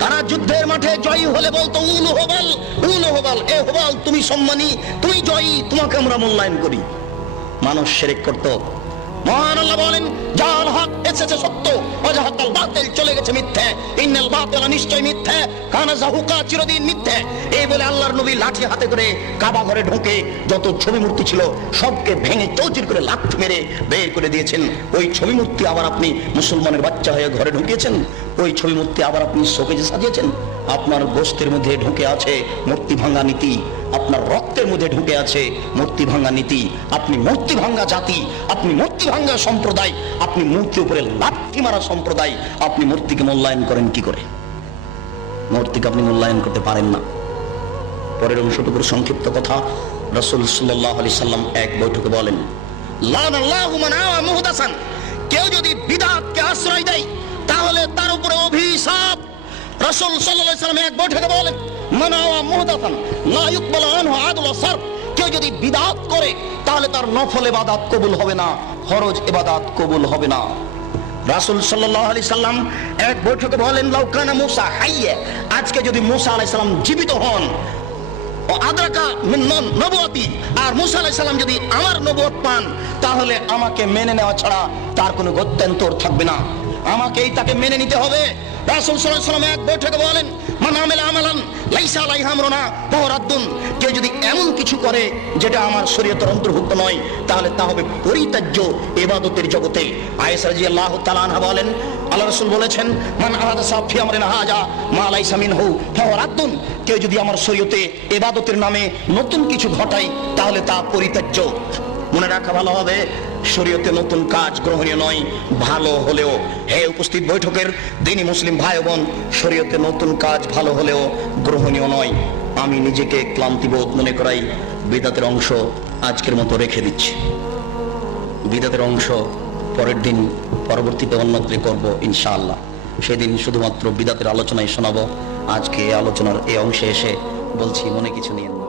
তারা যুদ্ধের মাঠে জয়ী হলে বলতো উলু হবাল, উলু হবাল, এ হবাল তুমি সম্মানী, তুমি জয়ী, তোমাকে আমরা মূল্যায়ন করি। মানুষ শিরক করত। মহান আল্লাহ বলেন জাল হক এসেছে সত্য, ওয়াজাহাকাল বাতিল চলে গেছে মিথ্যে, ইন্নাল বাতিলা নিশ্চয় মিথ্যে, কানা যাহুকা চিরদিন মিথ্যে। এই বলে আল্লাহর নবী লাঠি হাতে করে কাবা ঘরে ঢুকে যত ছবি মূর্তি ছিল সবকে ভেঙে চৌচির করে লাথি মেরে বের করে দিয়েছেন। ওই ছবি মূর্তি আবার আপনি মুসলমানের বাচ্চা হয়ে ঘরে ঢুকিয়েছেন, ওই ছবি মূর্তি আবার আপনি শোকেজে সাজিয়েছেন। আপনার গোশতের মধ্যে ঢুকে আছে মূর্তি ভাঙা নীতি, আপনার রক্তের মধ্যে ঢুকে আছে মূর্তি ভাঙা নীতি। আপনি মূর্তি ভাঙা জাতি, আপনি মূর্তি ভাঙা সম্প্রদায়, আপনি মূর্তির উপরে লাথি মারা সম্প্রদায়। আপনি মূর্তিকে মূল্যায়ন করেন কি করে? মূর্তিকে আপনি মূল্যায়ন করতে পারেন না। পরের অংশটুকুর সংক্ষিপ্ত কথা, রাসূল সাল্লাল্লাহু আলাইহি সাল্লাম এক বৈঠকে বলেন, লানাল্লাহু মান আওয়া মুহদাসান, কেউ যদি বিদআতকে আশ্রয় দেয় তাহলে তার উপরে অভিশাপ। রাসূল সাল্লাল্লাহু আলাইহি সাল্লাম এক বৈঠকে বলেন, মান আওয়া মুহদাসান লা ইউকবালু আনহু আদল ওয়া সারফ, কেউ যদি বিদআত করে তাহলে তার নফল ইবাদত কবুল হবে না, ফরজ ইবাদত কবুল হবে না। রাসূল সাল্লাল্লাহু আলাইহি সাল্লাম এক বৈঠকে বলেন, লাউ কানা মূসা হাইয়া, আজকে যদি মূসা আলাইহিস সালাম জীবিত হন, ও আদরাকা মিন নবুয়তি, আর মূসা আলাইহিস সালাম যদি আমার নবুয়ত পান, তাহলে আমাকে মেনে নেওয়া ছাড়া তার কোনো গত্যন্তর থাকবে না, আমাকেই তাকে মেনে নিতে হবে। রাসূল সাল্লাল্লাহু আলাইহি ওয়াসাল্লাম এক বৈঠকে বলেন, মান আমিলা আমালান লাইসা আলাইহি আমরুনা ফাহুয়া রাদ্দুন, কেউ যদি এমন কিছু করে যেটা আমার শরীয়তের অন্তর্ভুক্ত নয় তাহলে তা হবে পরিত্যাজ্য ইবাদতের জগতে। আয়েশা রাদিয়াল্লাহু তাআলা আনহা বলেন, আল্লাহ রাসূল বলেছেন, মান আহাদাসা ফি আমরিনা হাজা মা লাইসা মিনহু ফাহুয়া রাদ্দুন, কেউ যদি আমার শরীয়তে ইবাদতের নামে নতুন কিছু ঘটায় তাহলে তা পরিত্যাজ্য। মনে রাখা ভালো হবে, শরীয়তে নতুন কাজ গ্রহণীয় নয়, ভালো হলেও। হে উপস্থিত বৈঠকের দিনী মুসলিম ভাই বোন, শরীয়তে নতুন কাজ ভালো হলেও গ্রহণীয় নয়। আমি নিজেকে ক্লান্তিবোধ মনে করাই, বিদআতের অংশ আজকের মতো রেখে দিচ্ছি। বিদআতের অংশ পরের দিন পরবর্তীতে অন্যত্রে করব ইনশাআল্লাহ। সেদিন শুধুমাত্র বিদআতের আলোচনায় শোনাবো। আজকে এই আলোচনার এই অংশে এসে বলছি, মনে কিছু নিয়েন না।